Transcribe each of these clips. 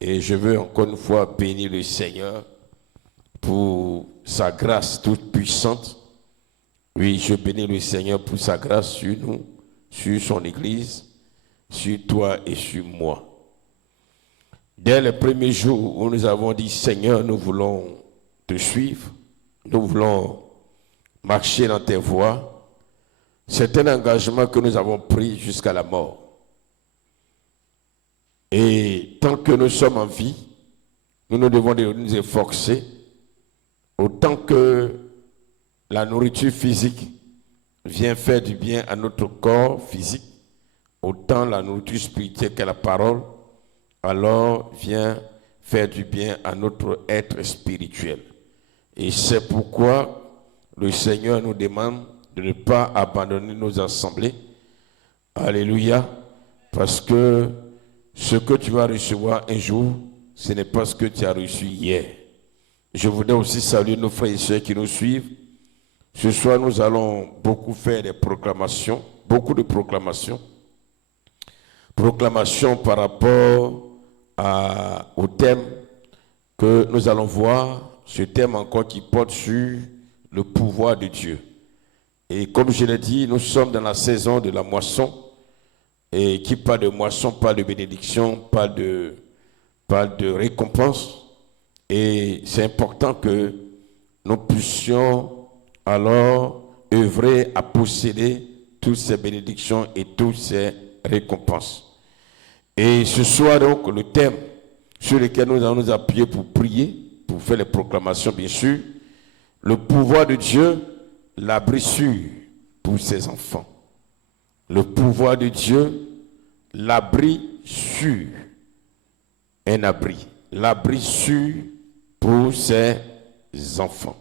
Et je veux encore une fois bénir le Seigneur pour sa grâce toute puissante. Oui, je bénis le Seigneur pour sa grâce sur nous, sur son Église, sur toi et sur moi. Dès le premier jour où nous avons dit, Seigneur, nous voulons te suivre, nous voulons marcher dans tes voies, c'est un engagement que nous avons pris jusqu'à la mort. Et tant que nous sommes en vie, nous devons nous efforcer, autant que la nourriture physique vient faire du bien à notre corps physique, autant la nourriture spirituelle qu'est la parole, alors vient faire du bien à notre être spirituel. Et c'est pourquoi le Seigneur nous demande de ne pas abandonner nos assemblées. Alléluia. Parce que ce que tu vas recevoir un jour, ce n'est pas ce que tu as reçu hier. Je voudrais aussi saluer nos frères et sœurs qui nous suivent. Ce soir, nous allons beaucoup faire des proclamations, beaucoup de proclamations. Proclamations par rapport au thème que nous allons voir, ce thème encore qui porte sur le pouvoir de Dieu. Et comme je l'ai dit, nous sommes dans la saison de la moisson, et qui parle de moisson, parle de bénédiction, parle de récompense. Et c'est important que nous puissions alors œuvrer à posséder toutes ces bénédictions et toutes ces récompenses. Et ce soir donc, le thème sur lequel nous allons nous appuyer pour prier, pour faire les proclamations bien sûr, le pouvoir de Dieu, l'abri sûr pour ses enfants. Le pouvoir de Dieu, l'abri sûr, un abri, l'abri sûr pour ses enfants.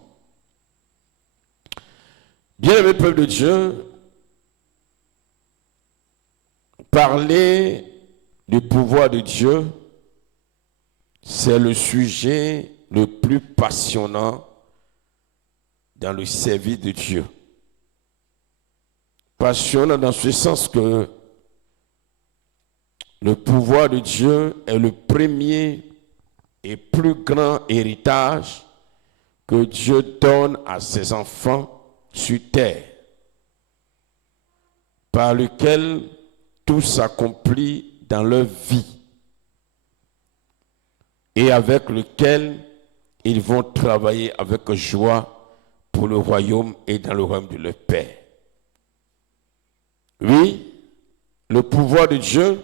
Bien-aimé peuple de Dieu, parler du pouvoir de Dieu, c'est le sujet le plus passionnant dans le service de Dieu. Passionnant dans ce sens que le pouvoir de Dieu est le premier et plus grand héritage que Dieu donne à ses enfants sur terre, par lequel tout s'accomplit dans leur vie et avec lequel ils vont travailler avec joie pour le royaume et dans le royaume de leur Père. Oui, le pouvoir de Dieu,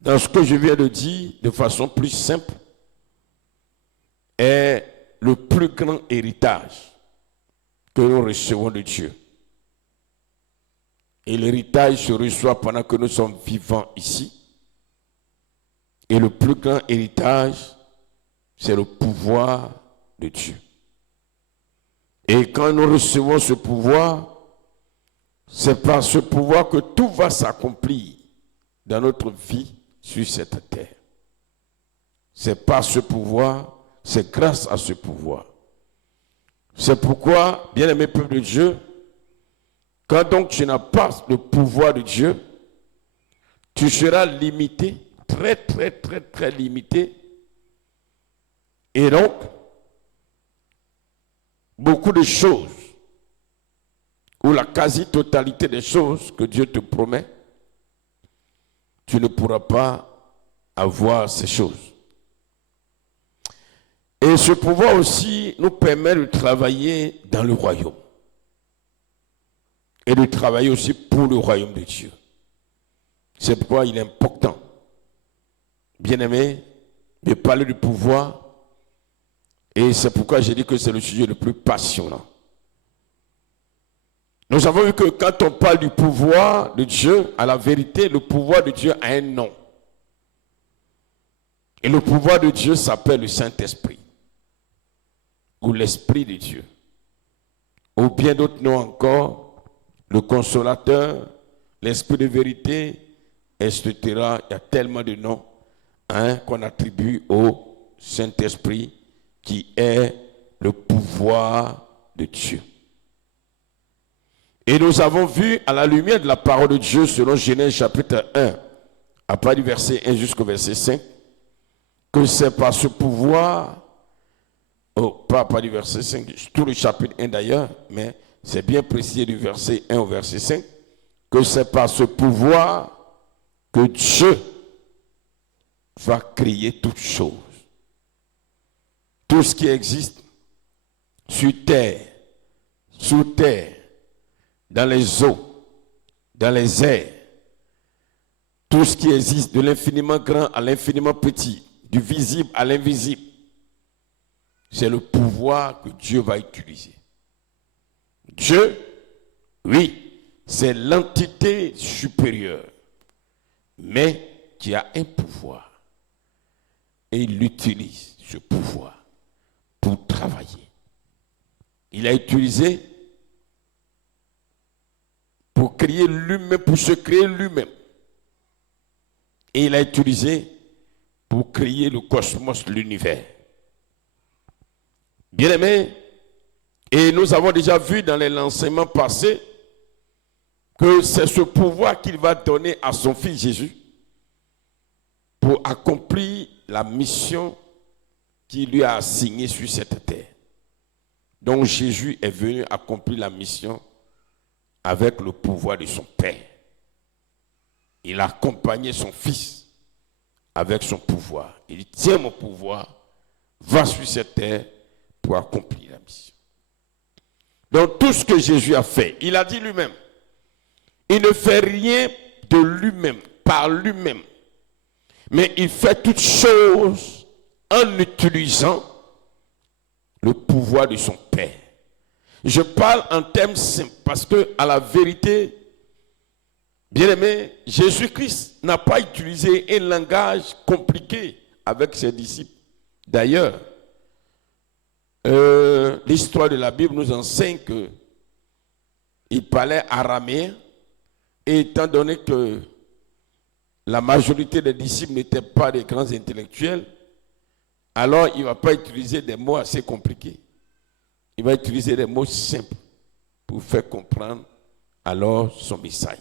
dans ce que je viens de dire de façon plus simple, est le plus grand héritage que nous recevons de Dieu. Et l'héritage se reçoit pendant que nous sommes vivants ici. Et le plus grand héritage, c'est le pouvoir de Dieu. Et quand nous recevons ce pouvoir, c'est par ce pouvoir que tout va s'accomplir dans notre vie sur cette terre. C'est par ce pouvoir, c'est grâce à ce pouvoir. C'est pourquoi, bien-aimé peuple de Dieu, quand donc tu n'as pas le pouvoir de Dieu, tu seras limité, très limité. Et donc, beaucoup de choses, ou la quasi-totalité des choses que Dieu te promet, tu ne pourras pas avoir ces choses. Et ce pouvoir aussi nous permet de travailler dans le royaume. Et de travailler aussi pour le royaume de Dieu. C'est pourquoi il est important, bien-aimé, de parler du pouvoir. Et c'est pourquoi j'ai dit que c'est le sujet le plus passionnant. Nous avons vu que quand on parle du pouvoir de Dieu, à la vérité, le pouvoir de Dieu a un nom. Et le pouvoir de Dieu s'appelle le Saint-Esprit. Ou l'Esprit de Dieu. Ou bien d'autres noms encore, le Consolateur, l'Esprit de vérité, etc. Il y a tellement de noms qu'on attribue au Saint-Esprit qui est le pouvoir de Dieu. Et nous avons vu à la lumière de la parole de Dieu selon Genèse chapitre 1 à partir du verset 1 jusqu'au verset 5, que c'est par ce pouvoir, pas du verset 5, tout le chapitre 1 d'ailleurs, mais c'est bien précisé du verset 1 au verset 5, que c'est par ce pouvoir que Dieu va créer toutes choses. Tout ce qui existe sur terre, sous terre, dans les eaux, dans les airs, tout ce qui existe de l'infiniment grand à l'infiniment petit, du visible à l'invisible, c'est le pouvoir que Dieu va utiliser. Dieu, oui, c'est l'entité supérieure, mais qui a un pouvoir. Et il utilise ce pouvoir pour travailler. Il a utilisé pour créer lui-même, pour se créer lui-même. Et il a utilisé pour créer le cosmos, l'univers. Bien-aimés, et nous avons déjà vu dans les enseignements passés que c'est ce pouvoir qu'il va donner à son fils Jésus pour accomplir la mission qu'il lui a assignée sur cette terre. Donc Jésus est venu accomplir la mission avec le pouvoir de son Père. Il a accompagné son fils avec son pouvoir. Il dit, tiens mon pouvoir, va sur cette terre pour accomplir la mission. Donc tout ce que Jésus a fait, il a dit lui-même, il ne fait rien de lui-même, par lui-même, mais il fait toutes choses en utilisant le pouvoir de son Père. Je parle en termes simples parce que, à la vérité, bien-aimé, Jésus-Christ n'a pas utilisé un langage compliqué avec ses disciples. D'ailleurs, l'histoire de la Bible nous enseigne qu'il parlait araméen, et étant donné que la majorité des disciples n'étaient pas des grands intellectuels, alors il ne va pas utiliser des mots assez compliqués. Il va utiliser des mots simples pour faire comprendre alors son message,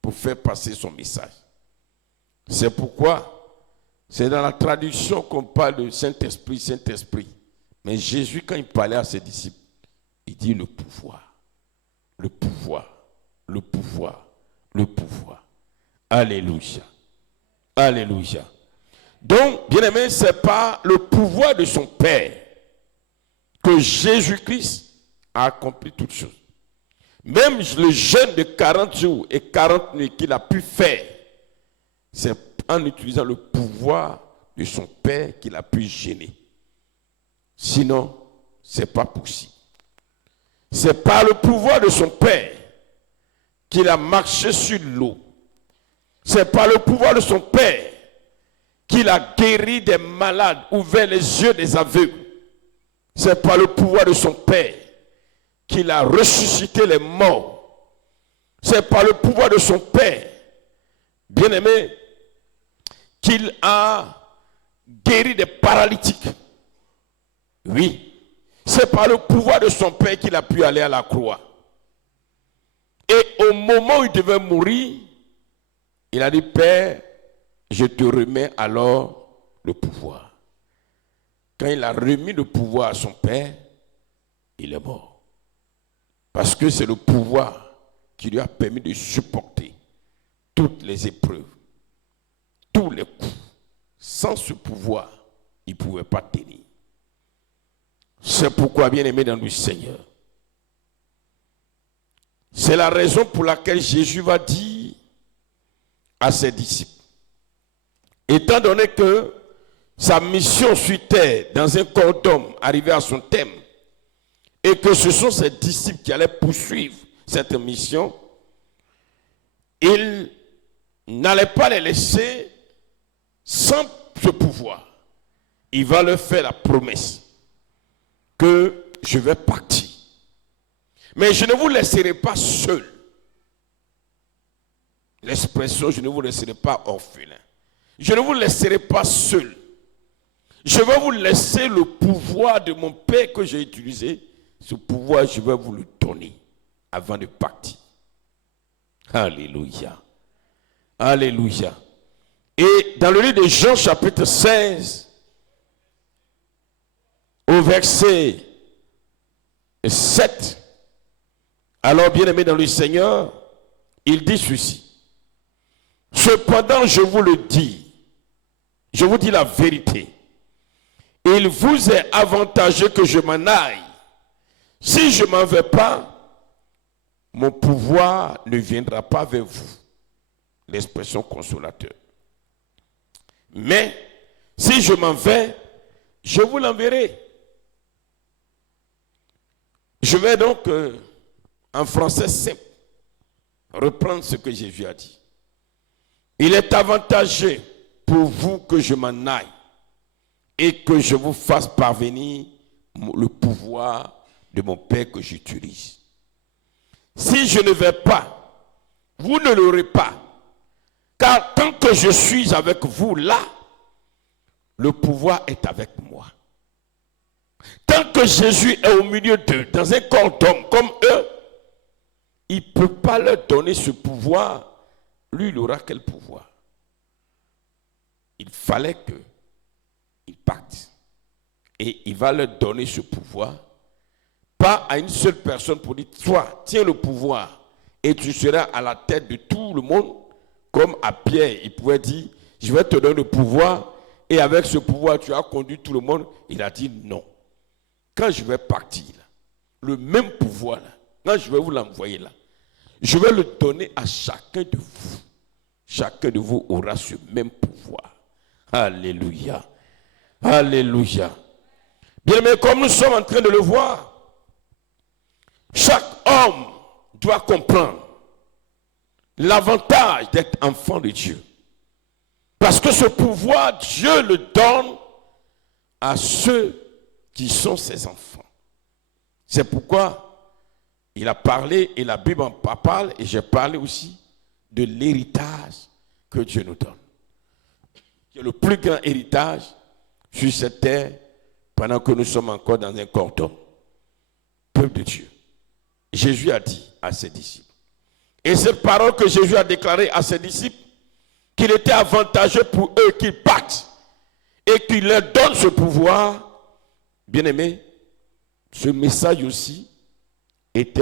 pour faire passer son message. C'est pourquoi c'est dans la traduction qu'on parle de Saint-Esprit, Saint-Esprit. Mais Jésus, quand il parlait à ses disciples, il dit le pouvoir, le pouvoir, le pouvoir, le pouvoir. Alléluia. Alléluia. Donc, bien-aimé, ce n'est pas le pouvoir de son Père que Jésus-Christ a accompli toutes choses. Même le jeûne de 40 jours et 40 nuits qu'il a pu faire, c'est en utilisant le pouvoir de son Père qu'il a pu jeûner. Sinon, ce n'est pas possible. C'est par le pouvoir de son Père qu'il a marché sur l'eau. C'est par le pouvoir de son Père qu'il a guéri des malades, ouvert les yeux des aveugles. C'est par le pouvoir de son Père qu'il a ressuscité les morts. C'est par le pouvoir de son Père, bien-aimé, qu'il a guéri des paralytiques. Oui, c'est par le pouvoir de son Père qu'il a pu aller à la croix. Et au moment où il devait mourir, il a dit, Père, je te remets alors le pouvoir. Quand il a remis le pouvoir à son Père, il est mort. Parce que c'est le pouvoir qui lui a permis de supporter toutes les épreuves, tous les coups. Sans ce pouvoir, il ne pouvait pas tenir. C'est pourquoi, bien-aimé dans le Seigneur, c'est la raison pour laquelle Jésus va dire à ses disciples, étant donné que sa mission sur terre, dans un corps d'homme, arrivait à son terme, et que ce sont ses disciples qui allaient poursuivre cette mission, il n'allait pas les laisser sans ce pouvoir. Il va leur faire la promesse que je vais partir. Mais je ne vous laisserai pas seul. L'expression, je ne vous laisserai pas orphelin. Je ne vous laisserai pas seul. Je vais vous laisser le pouvoir de mon Père que j'ai utilisé. Ce pouvoir, je vais vous le donner avant de partir. Alléluia. Alléluia. Et dans le livre de Jean chapitre 16, au verset 7, alors bien-aimé dans le Seigneur, il dit ceci. Cependant, je vous le dis, je vous dis la vérité. Il vous est avantageux que je m'en aille. Si je ne m'en vais pas, mon pouvoir ne viendra pas vers vous. L'expression consolateur. Mais si je m'en vais, je vous l'enverrai. Je vais donc, en français simple, reprendre ce que Jésus a dit. Il est avantageux pour vous que je m'en aille et que je vous fasse parvenir le pouvoir de mon Père que j'utilise. Si je ne vais pas, vous ne l'aurez pas. Car tant que je suis avec vous là, le pouvoir est avec moi. Tant que Jésus est au milieu d'eux, dans un corps d'homme comme eux, il ne peut pas leur donner ce pouvoir. Lui, il aura quel pouvoir? Il fallait qu'il parte. Et il va leur donner ce pouvoir, pas à une seule personne pour dire, toi, tiens le pouvoir, et tu seras à la tête de tout le monde, comme à Pierre, il pouvait dire, je vais te donner le pouvoir, et avec ce pouvoir, tu as conduit tout le monde. Il a dit non. Quand je vais partir, le même pouvoir, là, quand je vais vous l'envoyer là, je vais le donner à chacun de vous. Chacun de vous aura ce même pouvoir. Alléluia. Alléluia. Bien, mais comme nous sommes en train de le voir, chaque homme doit comprendre l'avantage d'être enfant de Dieu. Parce que ce pouvoir, Dieu le donne à ceux qui sont ses enfants. C'est pourquoi il a parlé, et la Bible en parle, et j'ai parlé aussi de l'héritage que Dieu nous donne. Qui est le plus grand héritage sur cette terre pendant que nous sommes encore dans un corps d'homme. Peuple de Dieu. Jésus a dit à ses disciples. Et cette parole que Jésus a déclarée à ses disciples, qu'il était avantageux pour eux qu'ils partent et qu'il leur donne ce pouvoir, bien aimé, ce message aussi est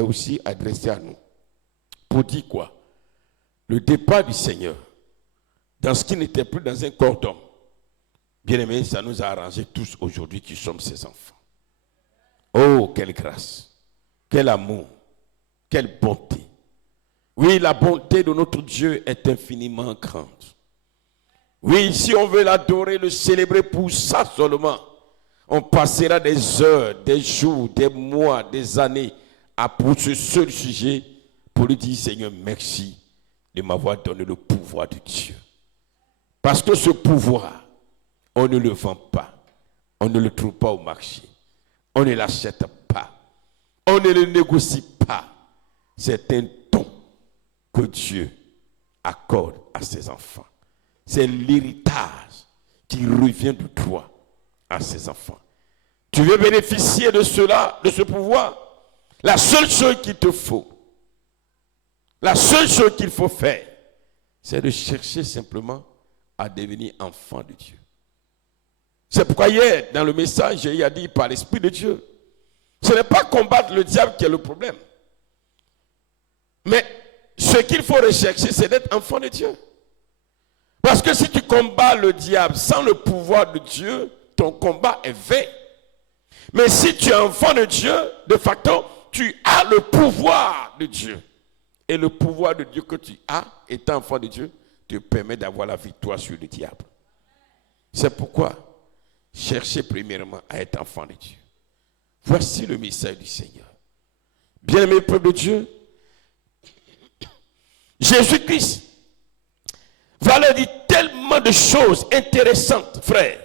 aussi adressé à nous. Pour dire quoi? Le départ du Seigneur, dans ce qui n'était plus dans un corps d'homme, bien aimé, ça nous a arrangé tous aujourd'hui qui sommes ses enfants. Oh, quelle grâce, quel amour, quelle bonté. Oui, la bonté de notre Dieu est infiniment grande. Oui, si on veut l'adorer, le célébrer pour ça seulement, on passera des heures, des jours, des mois, des années pour ce seul sujet, pour lui dire, Seigneur, merci de m'avoir donné le pouvoir de Dieu. Parce que ce pouvoir, on ne le vend pas, on ne le trouve pas au marché, on ne l'achète pas, on ne le négocie pas. C'est un don que Dieu accorde à ses enfants. C'est l'héritage qui revient de toi à ses enfants. Tu veux bénéficier de cela, de ce pouvoir? La seule chose qu'il te faut, la seule chose qu'il faut faire, c'est de chercher simplement à devenir enfant de Dieu. C'est pourquoi hier, dans le message, il a dit par l'Esprit de Dieu, ce n'est pas combattre le diable qui est le problème. Mais ce qu'il faut rechercher, c'est d'être enfant de Dieu. Parce que si tu combats le diable sans le pouvoir de Dieu, ton combat est vain. Mais si tu es enfant de Dieu, de facto, tu as le pouvoir de Dieu. Et le pouvoir de Dieu que tu as, étant enfant de Dieu, te permet d'avoir la victoire sur le diable. C'est pourquoi, cherchez premièrement à être enfant de Dieu. Voici le message du Seigneur. Bien-aimé peuple de Dieu, Jésus-Christ va leur dire tellement de choses intéressantes, frères.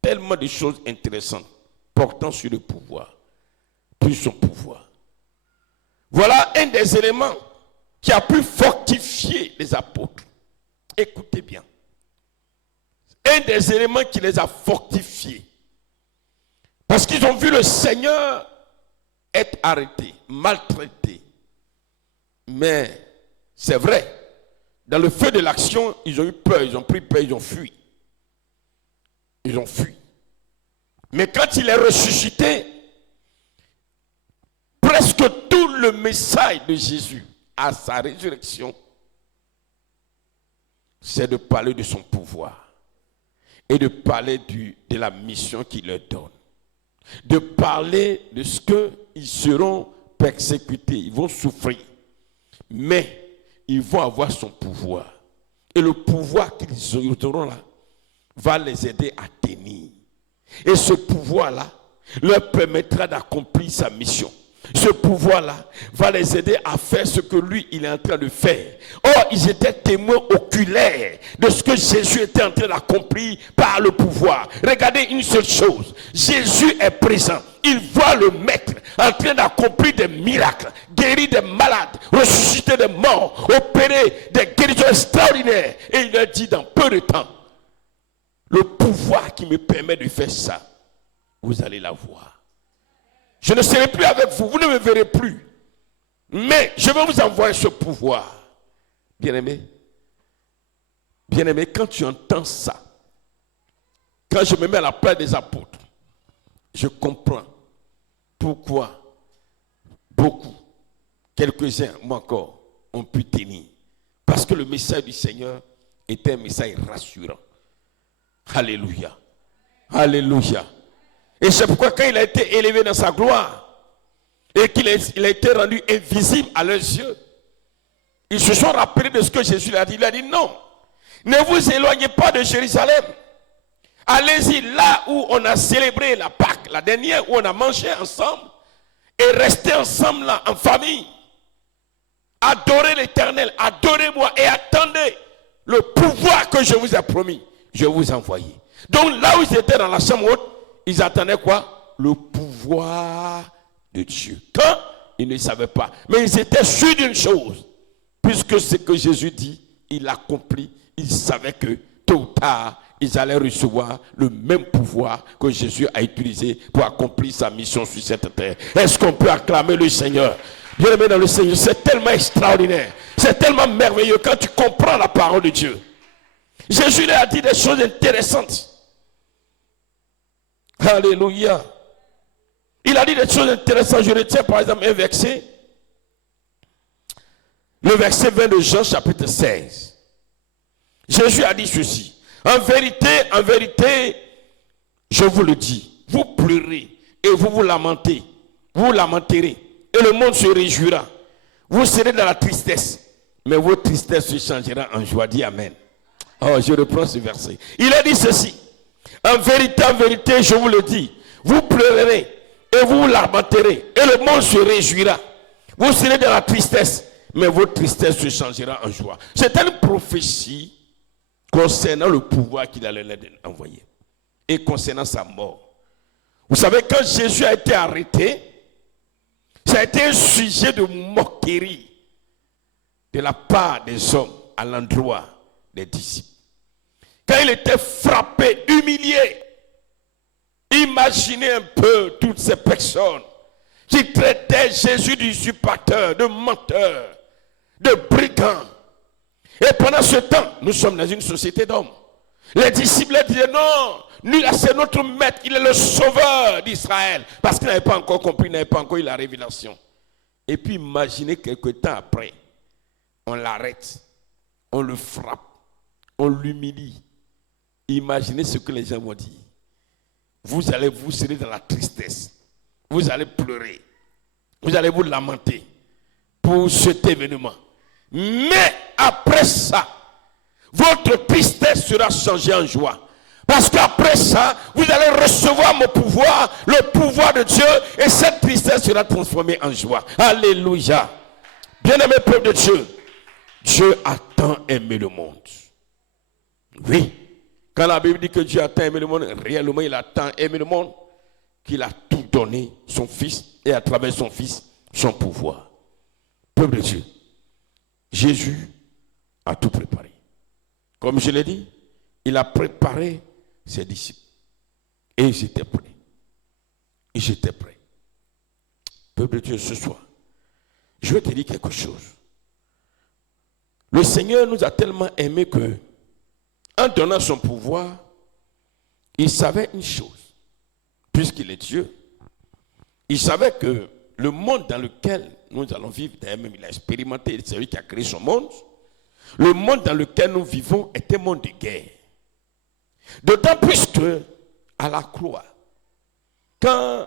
Tellement de choses intéressantes portant sur le pouvoir, plus son pouvoir. Voilà un des éléments qui a pu fortifier les apôtres. Écoutez bien. Un des éléments qui les a fortifiés. Parce qu'ils ont vu le Seigneur être arrêté, maltraité. Mais c'est vrai, Dans le feu de l'action, ils ont eu peur, ils ont pris peur, ils ont fui. Ils ont fui. Mais quand il est ressuscité, presque tout le message de Jésus à sa résurrection, c'est de parler de son pouvoir et de parler de la mission qu'il leur donne. De parler de ce qu'ils seront persécutés, ils vont souffrir, mais ils vont avoir son pouvoir. Et le pouvoir qu'ils auront là va les aider à tenir. Et ce pouvoir-là leur permettra d'accomplir sa mission. Ce pouvoir-là va les aider à faire ce que lui, il est en train de faire. Or, ils étaient témoins oculaires de ce que Jésus était en train d'accomplir par le pouvoir. Regardez une seule chose. Jésus est présent. Il voit le Maître en train d'accomplir des miracles, guérir des malades, ressusciter des morts, opérer des guérisons extraordinaires. Et il leur dit dans peu de temps, le pouvoir qui me permet de faire ça, vous allez l'avoir. Je ne serai plus avec vous, vous ne me verrez plus. Mais je vais vous envoyer ce pouvoir. Bien-aimé, quand tu entends ça, quand je me mets à la place des apôtres, je comprends pourquoi beaucoup, quelques-uns, moi encore, ont pu tenir. Parce que le message du Seigneur était un message rassurant. Alléluia. Alléluia. Et c'est pourquoi quand il a été élevé dans sa gloire et qu'il a été rendu invisible à leurs yeux, ils se sont rappelés de ce que Jésus leur a dit. Il a dit non, ne vous éloignez pas de Jérusalem. Allez-y là où on a célébré la Pâque, la dernière où on a mangé ensemble, et restez ensemble là en famille. Adorez l'Éternel, adorez-moi et attendez le pouvoir que je vous ai promis. Je vais vous envoyer. Donc là où ils étaient dans la chambre haute, ils attendaient quoi? Le pouvoir de Dieu. Quand? Ils ne savaient pas. Mais ils étaient sûrs d'une chose. Puisque ce que Jésus dit, il l'accomplit. Ils savaient que tôt ou tard, ils allaient recevoir le même pouvoir que Jésus a utilisé pour accomplir sa mission sur cette terre. Est-ce qu'on peut acclamer le Seigneur? Bien-aimé dans le Seigneur, c'est tellement extraordinaire. C'est tellement merveilleux quand tu comprends la parole de Dieu. Jésus leur a dit des choses intéressantes. Alléluia. Il a dit des choses intéressantes. Je retiens par exemple un verset. Le verset 20 de Jean chapitre 16. Jésus a dit ceci. En vérité, je vous le dis. Vous pleurez et vous vous lamentez. Vous lamenterez. Et le monde se réjouira. Vous serez dans la tristesse. Mais votre tristesse se changera en joie. Dis amen. Oh, je reprends ce verset. Il a dit ceci. En vérité, je vous le dis, vous pleurerez et vous vous lamenterez et le monde se réjouira. Vous serez dans la tristesse, mais votre tristesse se changera en joie. C'est une prophétie concernant le pouvoir qu'il allait leur envoyer et concernant sa mort. Vous savez, quand Jésus a été arrêté, ça a été un sujet de moquerie de la part des hommes à l'endroit des disciples. Quand il était frappé, humilié, imaginez un peu toutes ces personnes qui traitaient Jésus d'usurpateur, de menteur, de brigand. Et pendant ce temps, nous sommes dans une société d'hommes. Les disciples disaient non, lui c'est notre maître, il est le sauveur d'Israël. Parce qu'il n'avait pas encore compris, il n'avait pas encore eu la révélation. Et puis imaginez quelque temps après, on l'arrête, on le frappe, on l'humilie. Imaginez ce que les gens vont dire. Vous serez dans la tristesse. Vous allez pleurer. Vous allez vous lamenter pour cet événement. Mais après ça, votre tristesse sera changée en joie. Parce qu'après ça, vous allez recevoir mon pouvoir, le pouvoir de Dieu, et cette tristesse sera transformée en joie. Alléluia. Bien-aimé peuple de Dieu, Dieu a tant aimé le monde. Oui. Quand la Bible dit que Dieu a tant aimé le monde, réellement il a tant aimé le monde qu'il a tout donné, son Fils, et à travers son Fils, son pouvoir. Peuple de Dieu, Jésus a tout préparé. Comme je l'ai dit, il a préparé ses disciples. Et ils étaient prêts. Ils étaient prêts. Peuple de Dieu, ce soir, je vais te dire quelque chose. Le Seigneur nous a tellement aimés que, en donnant son pouvoir, il savait une chose, puisqu'il est Dieu. Il savait que le monde dans lequel nous allons vivre, d'ailleurs même il a expérimenté, c'est lui qui a créé son monde, le monde dans lequel nous vivons est un monde de guerre. D'autant plus que, à la croix, quand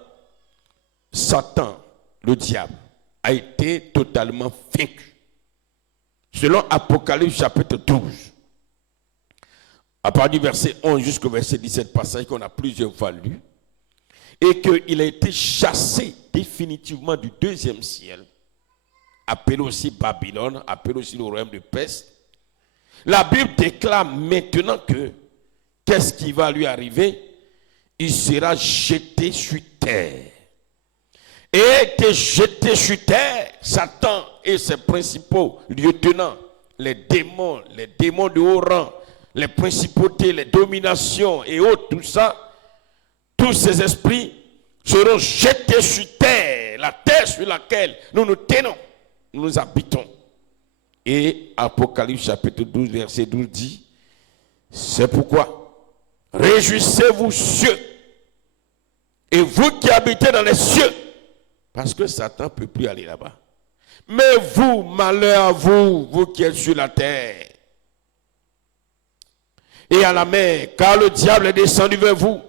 Satan, le diable, a été totalement vaincu, selon Apocalypse chapitre 12, à partir du verset 11 jusqu'au verset 17, passage qu'on a plusieurs fois lu, et qu'il a été chassé définitivement du deuxième ciel, appelé aussi Babylone, appelé aussi le royaume de Perse. La Bible déclare maintenant que, qu'est-ce qui va lui arriver? Il sera jeté sur terre. Et était jeté sur terre, Satan et ses principaux lieutenants, les démons de haut rang, les principautés, les dominations et autres, tout ça, tous ces esprits seront jetés sur terre, la terre sur laquelle nous nous tenons, nous habitons. Et Apocalypse chapitre 12, verset 12 dit, c'est pourquoi, réjouissez-vous cieux, et vous qui habitez dans les cieux, parce que Satan ne peut plus aller là-bas. Mais vous, malheur à vous, vous qui êtes sur la terre, et à la mer, car le diable est descendu vers vous,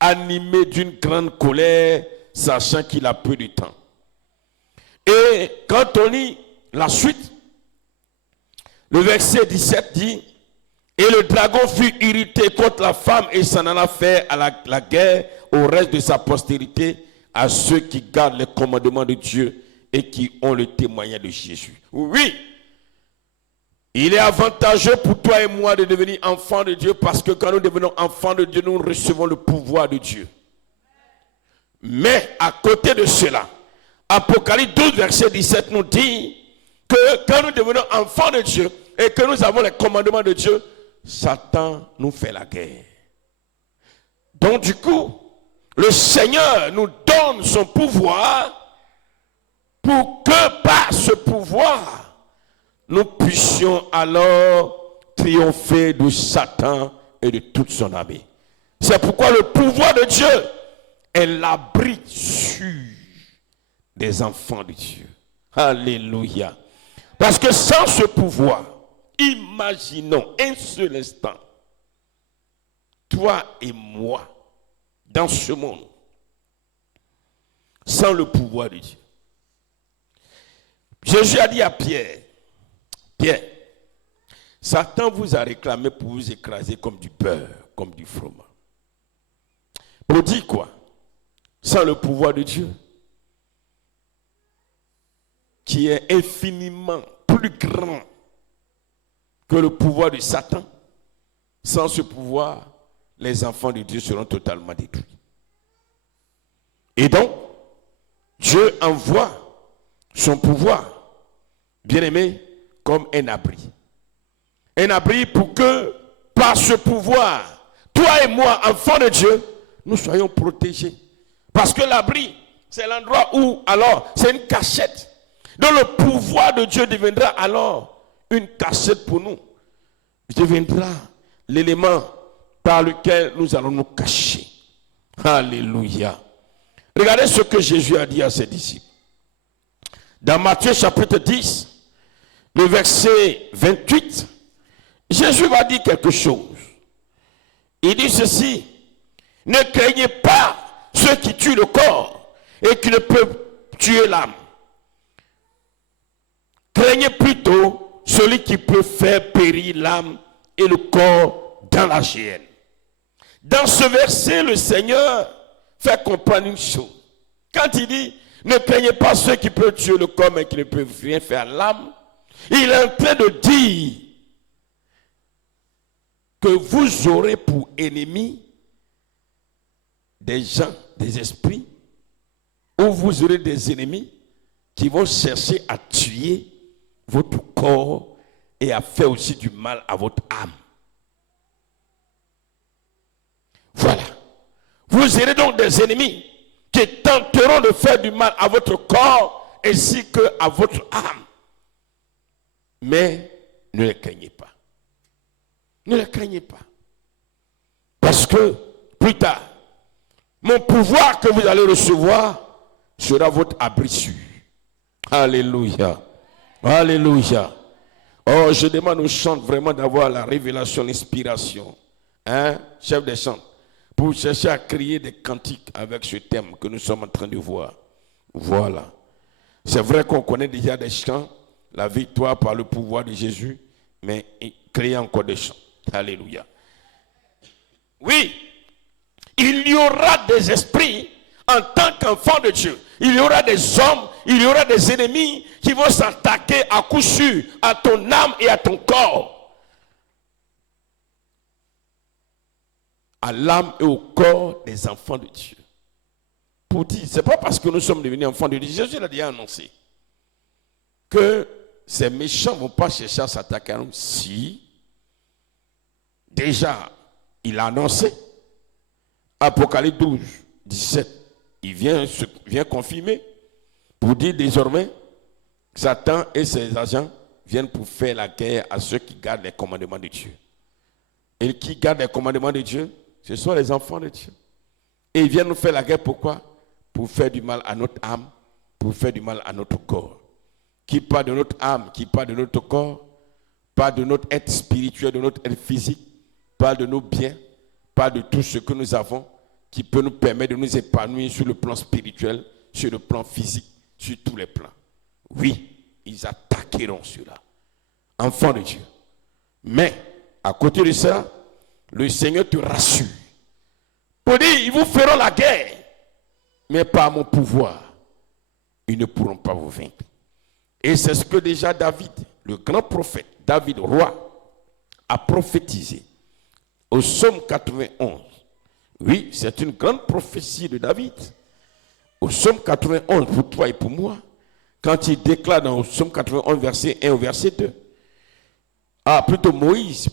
animé d'une grande colère, sachant qu'il a peu de temps. Et quand on lit la suite, le verset 17 dit, et le dragon fut irrité contre la femme et s'en alla faire à la guerre au reste de sa postérité, à ceux qui gardent les commandements de Dieu et qui ont le témoignage de Jésus. Oui, il est avantageux pour toi et moi de devenir enfants de Dieu, parce que quand nous devenons enfants de Dieu, nous recevons le pouvoir de Dieu. Mais à côté de cela, Apocalypse 12, verset 17 nous dit que quand nous devenons enfants de Dieu et que nous avons les commandements de Dieu, Satan nous fait la guerre. Donc du coup, le Seigneur nous donne son pouvoir pour que par ce pouvoir, nous puissions alors triompher de Satan et de toute son armée. C'est pourquoi le pouvoir de Dieu est l'abri sûr des enfants de Dieu. Alléluia. Parce que sans ce pouvoir, imaginons un seul instant, toi et moi, dans ce monde, sans le pouvoir de Dieu. Jésus a dit à Pierre, Pierre, Satan vous a réclamé pour vous écraser comme du beurre, comme du fromage. Pour dire quoi? Sans le pouvoir de Dieu, qui est infiniment plus grand que le pouvoir de Satan, sans ce pouvoir, les enfants de Dieu seront totalement détruits. Et donc, Dieu envoie son pouvoir, bien-aimé, comme un abri. Un abri pour que, par ce pouvoir, toi et moi, enfants de Dieu, nous soyons protégés. Parce que l'abri, c'est l'endroit où, alors, c'est une cachette. Donc le pouvoir de Dieu deviendra alors une cachette pour nous. Il deviendra l'élément par lequel nous allons nous cacher. Alléluia. Regardez ce que Jésus a dit à ses disciples. Dans Matthieu chapitre 10, le verset 28, Jésus va dire quelque chose. Il dit ceci, ne craignez pas ceux qui tuent le corps et qui ne peuvent tuer l'âme. Craignez plutôt celui qui peut faire périr l'âme et le corps dans la géhenne. Dans ce verset, le Seigneur fait comprendre une chose. Quand il dit, ne craignez pas ceux qui peuvent tuer le corps mais qui ne peuvent rien faire à l'âme, il est en train de dire que vous aurez pour ennemis des gens, des esprits, ou vous aurez des ennemis qui vont chercher à tuer votre corps et à faire aussi du mal à votre âme. Voilà. Vous aurez donc des ennemis qui tenteront de faire du mal à votre corps ainsi qu'à votre âme. Mais ne les craignez pas. Ne les craignez pas. Parce que plus tard, mon pouvoir que vous allez recevoir sera votre abri sûr. Alléluia. Alléluia. Oh, je demande aux chants vraiment d'avoir la révélation, l'inspiration. Hein, chef des chants, pour chercher à crier des cantiques avec ce thème que nous sommes en train de voir. Voilà. C'est vrai qu'on connaît déjà des chants, la victoire par le pouvoir de Jésus, mais créer encore des chants. Alléluia. Oui, il y aura des esprits en tant qu'enfant de Dieu. Il y aura des hommes, il y aura des ennemis qui vont s'attaquer à coup sûr à ton âme et à ton corps. À l'âme et au corps des enfants de Dieu. Pour dire, c'est pas parce que nous sommes devenus enfants de Dieu, Jésus l'a déjà annoncé, que ces méchants ne vont pas chercher à s'attaquer à nous. Si, déjà, il a annoncé, Apocalypse 12, 17, il vient confirmer, pour dire désormais, Satan et ses agents viennent pour faire la guerre à ceux qui gardent les commandements de Dieu. Et qui gardent les commandements de Dieu, ce sont les enfants de Dieu. Et ils viennent nous faire la guerre, pourquoi? Pour faire du mal à notre âme, pour faire du mal à notre corps. Qui parle de notre âme, qui parle de notre corps, parle de notre être spirituel, de notre être physique, parle de nos biens, parle de tout ce que nous avons, qui peut nous permettre de nous épanouir sur le plan spirituel, sur le plan physique, sur tous les plans. Oui, ils attaqueront cela. Enfants de Dieu. Mais, à côté de ça, le Seigneur te rassure. Pour dire, ils vous feront la guerre, mais par mon pouvoir, ils ne pourront pas vous vaincre. Et c'est ce que déjà David, le grand prophète, David, roi, a prophétisé au psaume 91. Oui, c'est une grande prophétie de David. Au psaume 91, pour toi et pour moi, quand il déclare dans le psaume 91, verset 1 au verset 2. Ah, plutôt Moïse,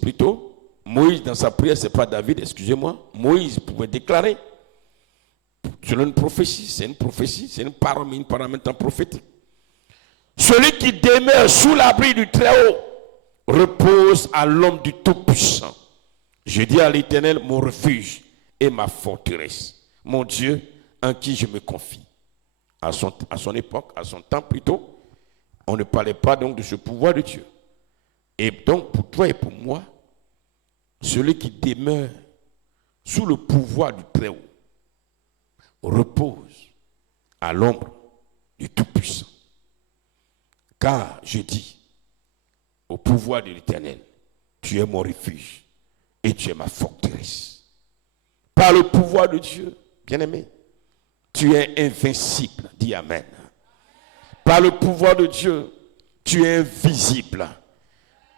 Moïse dans sa prière, c'est pas David, excusez-moi. Moïse pouvait déclarer, selon une prophétie, c'est une parole en temps prophétique. Celui qui demeure sous l'abri du Très-Haut repose à l'homme du Tout-Puissant. Je dis à l'Éternel, mon refuge et ma forteresse, mon Dieu en qui je me confie. À son époque, à son temps plutôt, on ne parlait pas donc de ce pouvoir de Dieu. Et donc pour toi et pour moi, celui qui demeure sous le pouvoir du Très-Haut repose à l'ombre du Tout-Puissant. Car je dis au pouvoir de l'Éternel, tu es mon refuge et tu es ma forteresse. Par le pouvoir de Dieu, bien-aimé, tu es invincible. Dis Amen. Par le pouvoir de Dieu, tu es invisible.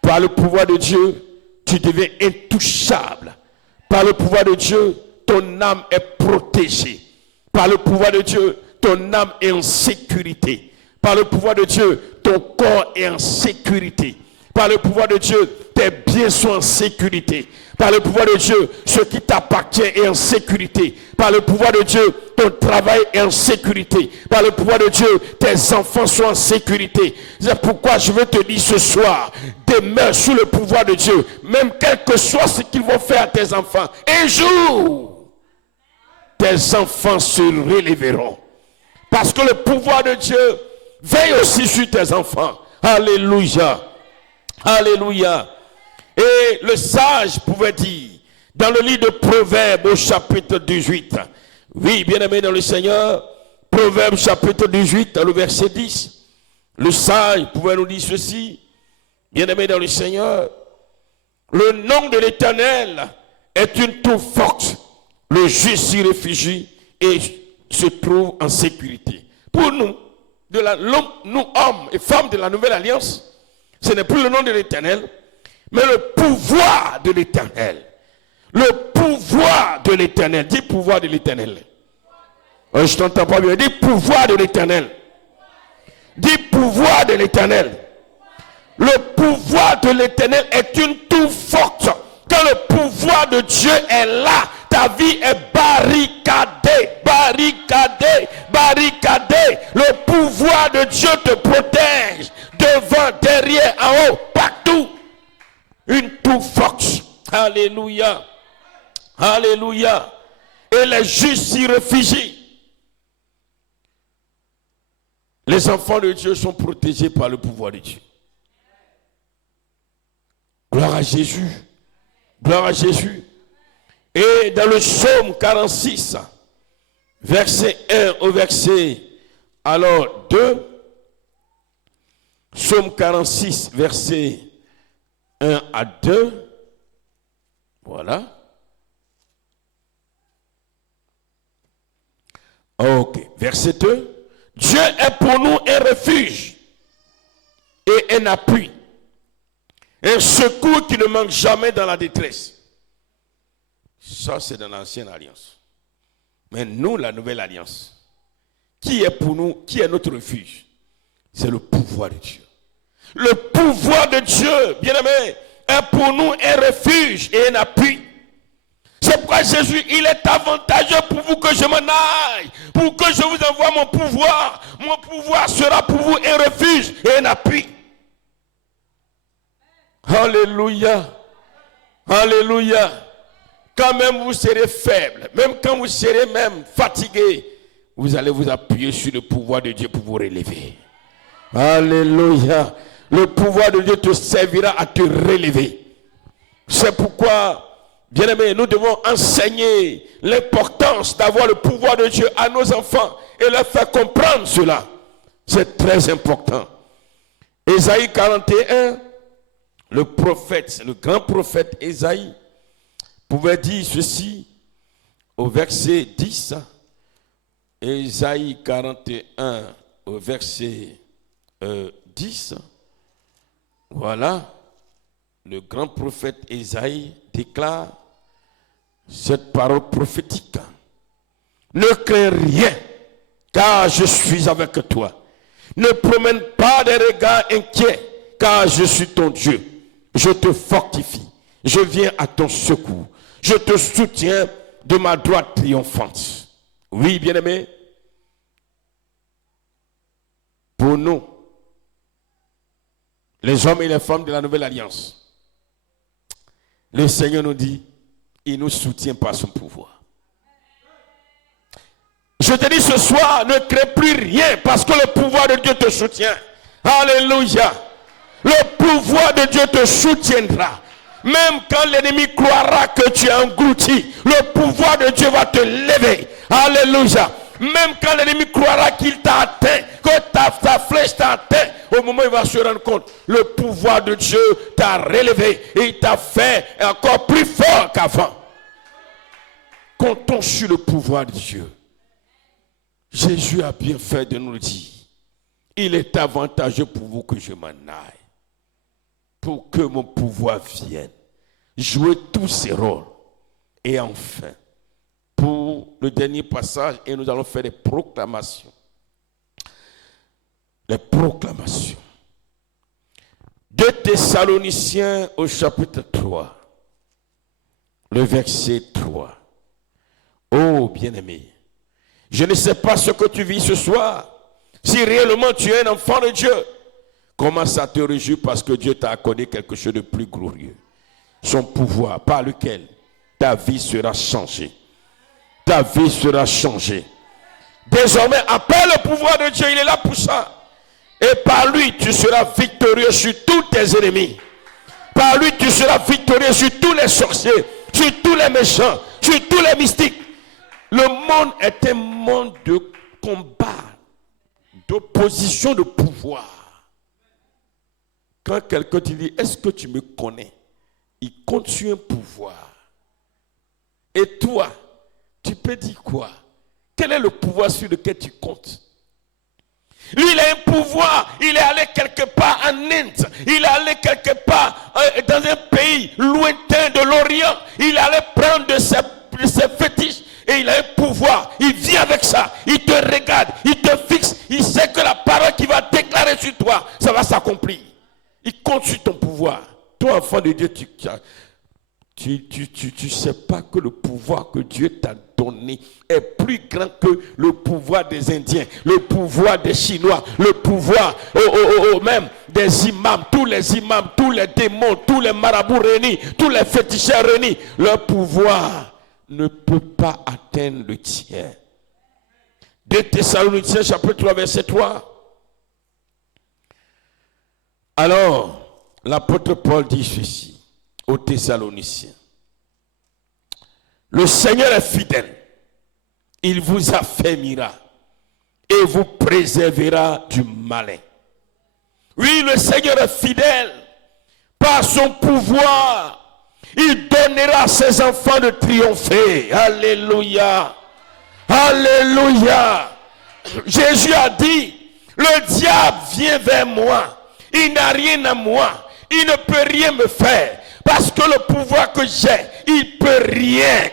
Par le pouvoir de Dieu, tu deviens intouchable. Par le pouvoir de Dieu, ton âme est protégée. Par le pouvoir de Dieu, ton âme est en sécurité. Par le pouvoir de Dieu, ton corps est en sécurité. Par le pouvoir de Dieu, tes biens sont en sécurité. Par le pouvoir de Dieu, ce qui t'appartient est en sécurité. Par le pouvoir de Dieu, ton travail est en sécurité. Par le pouvoir de Dieu, tes enfants sont en sécurité. C'est pourquoi je veux te dire ce soir, demeure sous le pouvoir de Dieu. Même quel que soit ce qu'ils vont faire à tes enfants. Un jour, tes enfants se relèveront. Parce que le pouvoir de Dieu veille aussi sur tes enfants. Alléluia. Alléluia. Et le sage pouvait dire, dans le livre de Proverbes au chapitre 18, oui, bien-aimé dans le Seigneur, Proverbes chapitre 18, dans le verset 10, le sage pouvait nous dire ceci, bien-aimé dans le Seigneur, le nom de l'Éternel est une tour forte, le juste s'y réfugie et se trouve en sécurité. Pour nous, nous hommes et femmes de la nouvelle alliance, ce n'est plus le nom de l'Éternel, mais le pouvoir de l'Éternel. Le pouvoir de l'Éternel. Dis pouvoir de l'Éternel. Je t'entends pas bien. Dis pouvoir de l'Éternel. Dis pouvoir de l'Éternel. Le pouvoir de l'Éternel est une tour forte. Quand le pouvoir de Dieu est là, ta vie est barricadée, barricadée, barricadée. Le pouvoir de Dieu te protège devant, derrière, en haut, partout. une tour forte. Alléluia. Alléluia. Et les justes s'y réfugient. Les enfants de Dieu sont protégés par le pouvoir de Dieu. Gloire à Jésus. Gloire à Jésus. Et dans le psaume 46, verset 1 au verset 2, psaume 46, verset 1 à 2, voilà. Ok, verset 2. Dieu est pour nous un refuge et un appui, un secours qui ne manque jamais dans la détresse. Ça, c'est dans l'ancienne alliance. Mais nous, la nouvelle alliance, qui est pour nous, qui est notre refuge? C'est le pouvoir de Dieu. Le pouvoir de Dieu, bien-aimé, est pour nous un refuge et un appui. C'est pourquoi Jésus, il est avantageux pour vous que je m'en aille, pour que je vous envoie mon pouvoir. Mon pouvoir sera pour vous un refuge et un appui. Alléluia. Alléluia. Quand même vous serez faible, même quand vous serez même fatigué, vous allez vous appuyer sur le pouvoir de Dieu pour vous relever. Alléluia. Le pouvoir de Dieu te servira à te relever. C'est pourquoi, bien-aimés, nous devons enseigner l'importance d'avoir le pouvoir de Dieu à nos enfants et leur faire comprendre cela. C'est très important. Ésaïe 41, le prophète, le grand prophète Ésaïe, pouvait dire ceci au verset 10. Ésaïe 41, au verset 10. Voilà. Le grand prophète Ésaïe déclare cette parole prophétique. Ne crains rien, car je suis avec toi. Ne promène pas des regards inquiets, car je suis ton Dieu. Je te fortifie. Je viens à ton secours. Je te soutiens de ma droite triomphante. Oui, bien-aimés, pour nous, les hommes et les femmes de la nouvelle alliance, le Seigneur nous dit, il nous soutient par son pouvoir. Je te dis ce soir, ne crée plus rien parce que le pouvoir de Dieu te soutient. Alléluia. Le pouvoir de Dieu te soutiendra. Même quand l'ennemi croira que tu es englouti, le pouvoir de Dieu va te lever. Alléluia. Même quand l'ennemi croira qu'il t'a atteint, que ta flèche t'a atteint, au moment où il va se rendre compte, le pouvoir de Dieu t'a relevé et il t'a fait encore plus fort qu'avant. Comptons sur le pouvoir de Dieu. Jésus a bien fait de nous le dire. Il est avantageux pour vous que je m'en aille, pour que mon pouvoir vienne, jouer tous ses rôles. Et enfin, pour le dernier passage, et nous allons faire des proclamations. Les proclamations. 2 Thessaloniciens au chapitre 3, le verset 3. Oh bien-aimé, je ne sais pas ce que tu vis ce soir. Si réellement tu es un enfant de Dieu, commence à te réjouir parce que Dieu t'a accordé quelque chose de plus glorieux. Son pouvoir par lequel ta vie sera changée. Ta vie sera changée. Désormais, appelle le pouvoir de Dieu, il est là pour ça. Et par lui, tu seras victorieux sur tous tes ennemis. Par lui, tu seras victorieux sur tous les sorciers, sur tous les méchants, sur tous les mystiques. Le monde est un monde de combat, d'opposition de pouvoir. Quand quelqu'un te dit, est-ce que tu me connais? Il compte sur un pouvoir. Et toi, tu peux dire quoi? Quel est le pouvoir sur lequel tu comptes? Lui, il a un pouvoir. Il est allé quelque part en Inde. Il est allé quelque part dans un pays lointain de l'Orient. Il est allé prendre de ses fétiches. Et il a un pouvoir. Il vit avec ça. Il te regarde. Il te fixe. Il sait que la parole qu'il va déclarer sur toi, ça va s'accomplir. Il compte sur ton pouvoir. Toi, enfant de Dieu, Tu sais pas que le pouvoir que Dieu t'a donné est plus grand que le pouvoir des Indiens, le pouvoir des Chinois, le pouvoir même des imams, tous les démons, tous les marabouts réunis, tous les féticheurs réunis. Leur pouvoir ne peut pas atteindre le tien. 2 Thessaloniciens chapitre 3 verset 3. Alors, l'apôtre Paul dit ceci aux Thessaloniciens. Le Seigneur est fidèle. Il vous affermira et vous préservera du malin. Oui, le Seigneur est fidèle. Par son pouvoir, il donnera à ses enfants de triompher. Alléluia. Alléluia. Jésus a dit, le diable vient vers moi. Il n'a rien à moi. Il ne peut rien me faire. Parce que le pouvoir que j'ai, il peut rien.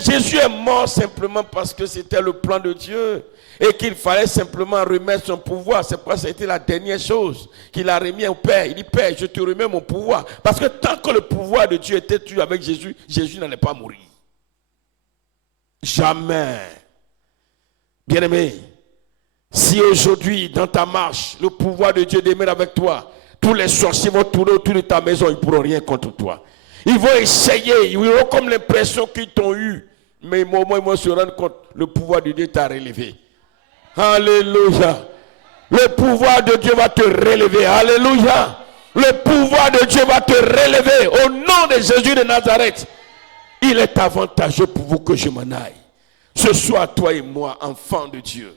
Jésus est mort simplement parce que c'était le plan de Dieu. Et qu'il fallait simplement remettre son pouvoir. C'est pourquoi ça a été la dernière chose qu'il a remis au Père. Il dit, Père, je te remets mon pouvoir. Parce que tant que le pouvoir de Dieu était tué avec Jésus, Jésus n'allait pas mourir. Jamais. Bien-aimé, si aujourd'hui, dans ta marche, le pouvoir de Dieu demeure avec toi, tous les sorciers vont tourner autour de ta maison, ils ne pourront rien contre toi. Ils vont essayer, ils auront comme l'impression qu'ils t'ont eu. Mais au moment où ils vont se rendre compte, le pouvoir de Dieu t'a relevé. Alléluia. Le pouvoir de Dieu va te relever. Alléluia. Le pouvoir de Dieu va te relever. Au nom de Jésus de Nazareth. Il est avantageux pour vous que je m'en aille. Ce soit toi et moi, enfants de Dieu.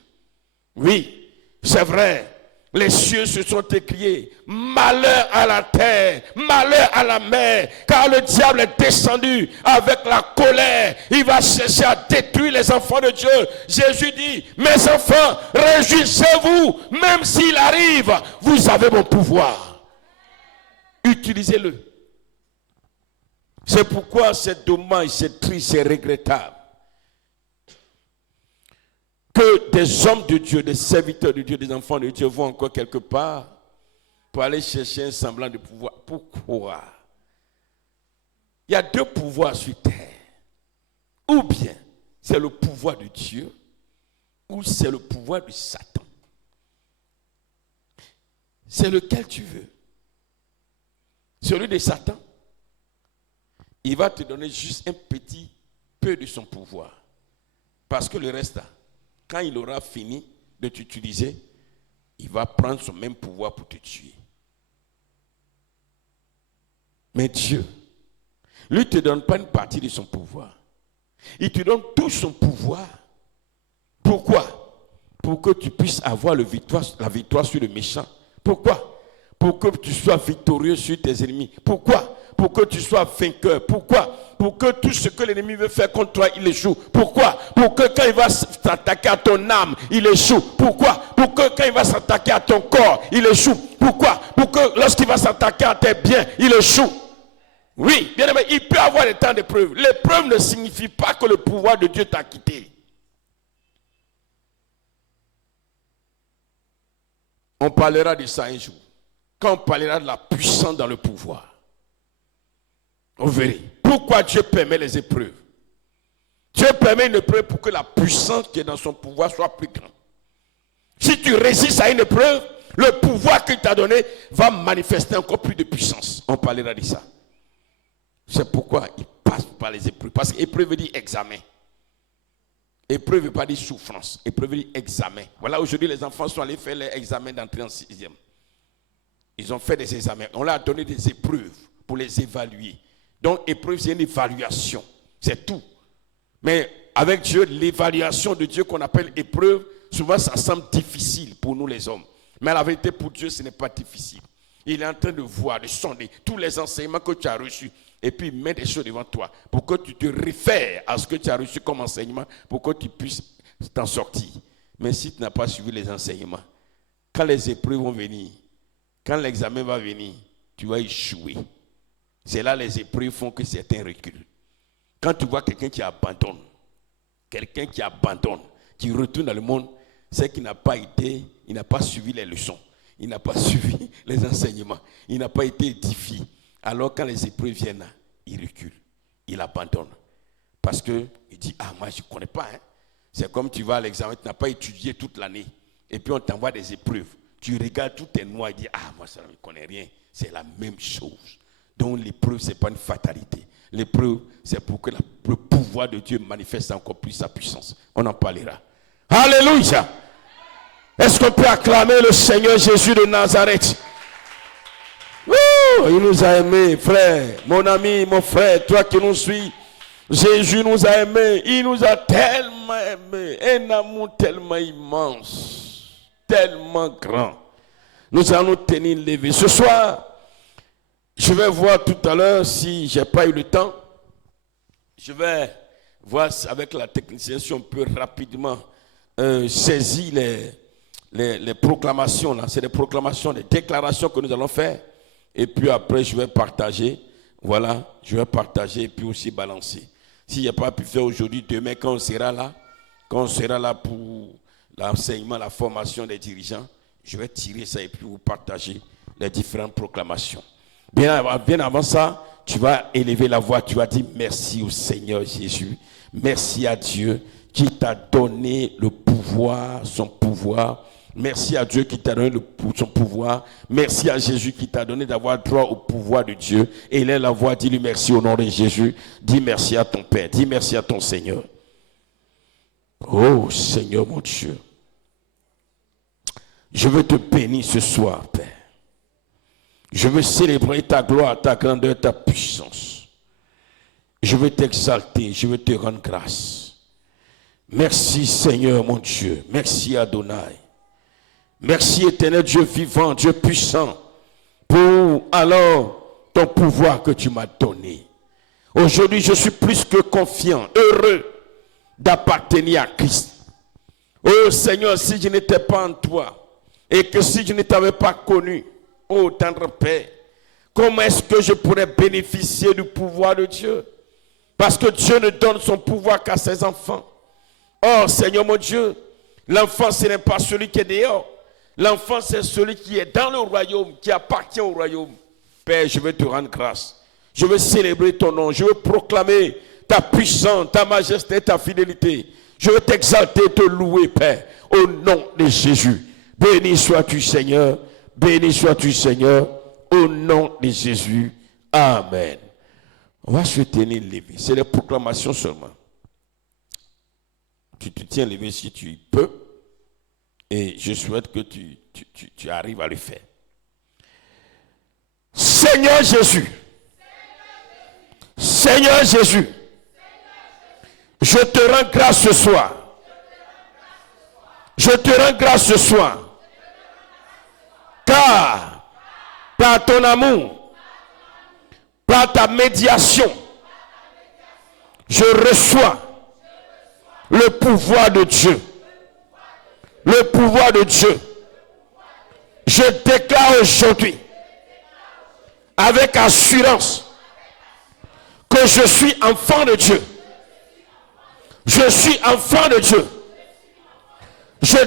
Oui, c'est vrai. Les cieux se sont écriés. Malheur à la terre, malheur à la mer, car le diable est descendu avec la colère. Il va chercher à détruire les enfants de Dieu. Jésus dit, mes enfants, réjouissez-vous, même s'il arrive, vous avez mon pouvoir. Utilisez-le. C'est pourquoi c'est dommage, c'est triste, c'est regrettable que des hommes de Dieu, des serviteurs de Dieu, des enfants de Dieu vont encore quelque part pour aller chercher un semblant de pouvoir. Pourquoi? Il y a deux pouvoirs sur terre. Ou bien c'est le pouvoir de Dieu, ou c'est le pouvoir de Satan. C'est lequel tu veux? Celui de Satan, il va te donner juste un petit peu de son pouvoir. Parce que le reste là, quand il aura fini de t'utiliser, il va prendre son même pouvoir pour te tuer. Mais Dieu, lui ne te donne pas une partie de son pouvoir. Il te donne tout son pouvoir. Pourquoi? Pour que tu puisses avoir la victoire sur le méchant. Pourquoi? Pour que tu sois victorieux sur tes ennemis. Pourquoi? Pour que tu sois vainqueur. Pourquoi? Pour que tout ce que l'ennemi veut faire contre toi, il échoue. Pourquoi? Pour que quand il va s'attaquer à ton âme, il échoue. Pourquoi? Pour que quand il va s'attaquer à ton corps, il échoue. Pourquoi? Pour que lorsqu'il va s'attaquer à tes biens, il échoue. Oui, bien aimé, il peut avoir des temps d'épreuve. L'épreuve ne signifie pas que le pouvoir de Dieu t'a quitté. On parlera de ça un jour. Quand on parlera de la puissance dans le pouvoir. On verra. Pourquoi Dieu permet les épreuves? Dieu permet une épreuve pour que la puissance qui est dans son pouvoir soit plus grande. Si tu résistes à une épreuve, le pouvoir qu'il t'a donné va manifester encore plus de puissance. On parlera de ça. C'est pourquoi il passe par les épreuves. Parce qu'épreuve veut dire examen. Épreuve ne veut pas dire souffrance. Épreuve veut dire examen. Voilà, aujourd'hui, les enfants sont allés faire les examens d'entrée en 6e. Ils ont fait des examens. On leur a donné des épreuves pour les évaluer. Donc, épreuve, c'est une évaluation. C'est tout. Mais avec Dieu, l'évaluation de Dieu qu'on appelle épreuve, souvent, ça semble difficile pour nous les hommes. Mais la vérité, pour Dieu, ce n'est pas difficile. Il est en train de voir, de sonder tous les enseignements que tu as reçus. Et puis, il met des choses devant toi pour que tu te réfères à ce que tu as reçu comme enseignement pour que tu puisses t'en sortir. Mais si tu n'as pas suivi les enseignements, quand les épreuves vont venir, quand l'examen va venir, tu vas échouer. C'est là les épreuves font que certains reculent. Quand tu vois quelqu'un qui abandonne, qui retourne dans le monde, c'est qu'il n'a pas été, il n'a pas suivi les leçons, il n'a pas suivi les enseignements, il n'a pas été édifié. Alors quand les épreuves viennent, il recule, il abandonne. Parce qu'il dit, moi je ne connais pas. C'est comme tu vas à l'examen, tu n'as pas étudié toute l'année. Et puis on t'envoie des épreuves. Tu regardes tout est noir et dis, moi ça ne connais rien. C'est la même chose. Donc l'épreuve, ce n'est pas une fatalité. L'épreuve, c'est pour que le pouvoir de Dieu manifeste encore plus sa puissance. On en parlera. Alléluia. Est-ce qu'on peut acclamer le Seigneur Jésus de Nazareth? Il nous a aimés, frère, mon ami, mon frère, toi qui nous suis. Jésus nous a aimés, il nous a tellement aimés, un amour tellement immense, tellement grand. Nous allons tenir levé. Ce soir, je vais voir tout à l'heure, si je n'ai pas eu le temps, je vais voir avec la technicienne si on peut rapidement saisir les proclamations. Là. C'est des proclamations, des déclarations que nous allons faire. Et puis après, je vais partager. Voilà, je vais partager et puis aussi balancer. Si je n'ai pas pu faire aujourd'hui, demain, quand on sera là pour l'enseignement, la formation des dirigeants, je vais tirer ça et puis vous partager les différentes proclamations. Bien avant ça, tu vas élever la voix, tu vas dire merci au Seigneur Jésus. Merci à Dieu qui t'a donné le pouvoir, son pouvoir. Merci à Dieu qui t'a donné son pouvoir. Merci à Jésus qui t'a donné d'avoir droit au pouvoir de Dieu. Et élève la voix, dis-lui merci au nom de Jésus. Dis merci à ton Père, dis merci à ton Seigneur. Oh Seigneur mon Dieu, je veux te bénir ce soir, Père. Je veux célébrer ta gloire, ta grandeur, ta puissance. Je veux t'exalter, je veux te rendre grâce. Merci Seigneur mon Dieu, merci Adonai. Merci éternel Dieu vivant, Dieu puissant, pour alors ton pouvoir que tu m'as donné. Aujourd'hui, je suis plus que confiant, heureux d'appartenir à Christ. Oh Seigneur, si je n'étais pas en toi et que si je ne t'avais pas connu, oh tendre Père, comment est-ce que je pourrais bénéficier du pouvoir de Dieu? Parce que Dieu ne donne son pouvoir qu'à ses enfants. Oh Seigneur mon Dieu, l'enfant ce n'est pas celui qui est dehors. L'enfant, c'est celui qui est dans le royaume, qui appartient au royaume. Père, je veux te rendre grâce. Je veux célébrer ton nom. Je veux proclamer ta puissance, ta majesté, ta fidélité. Je veux t'exalter, te louer, Père, au nom de Jésus. Béni sois-tu, Seigneur. Béni sois-tu, Seigneur, au nom de Jésus. Amen. On va se tenir levé. C'est les proclamations seulement. Tu te tiens levé si tu peux. Et je souhaite que tu arrives à le faire. Seigneur Jésus. Seigneur Jésus. Je te rends grâce ce soir. Je te rends grâce ce soir. Car par ton amour, par ta médiation, je reçois le pouvoir de Dieu. Le pouvoir de Dieu. Je déclare aujourd'hui, avec assurance, que je suis enfant de Dieu. Je suis enfant de Dieu. Je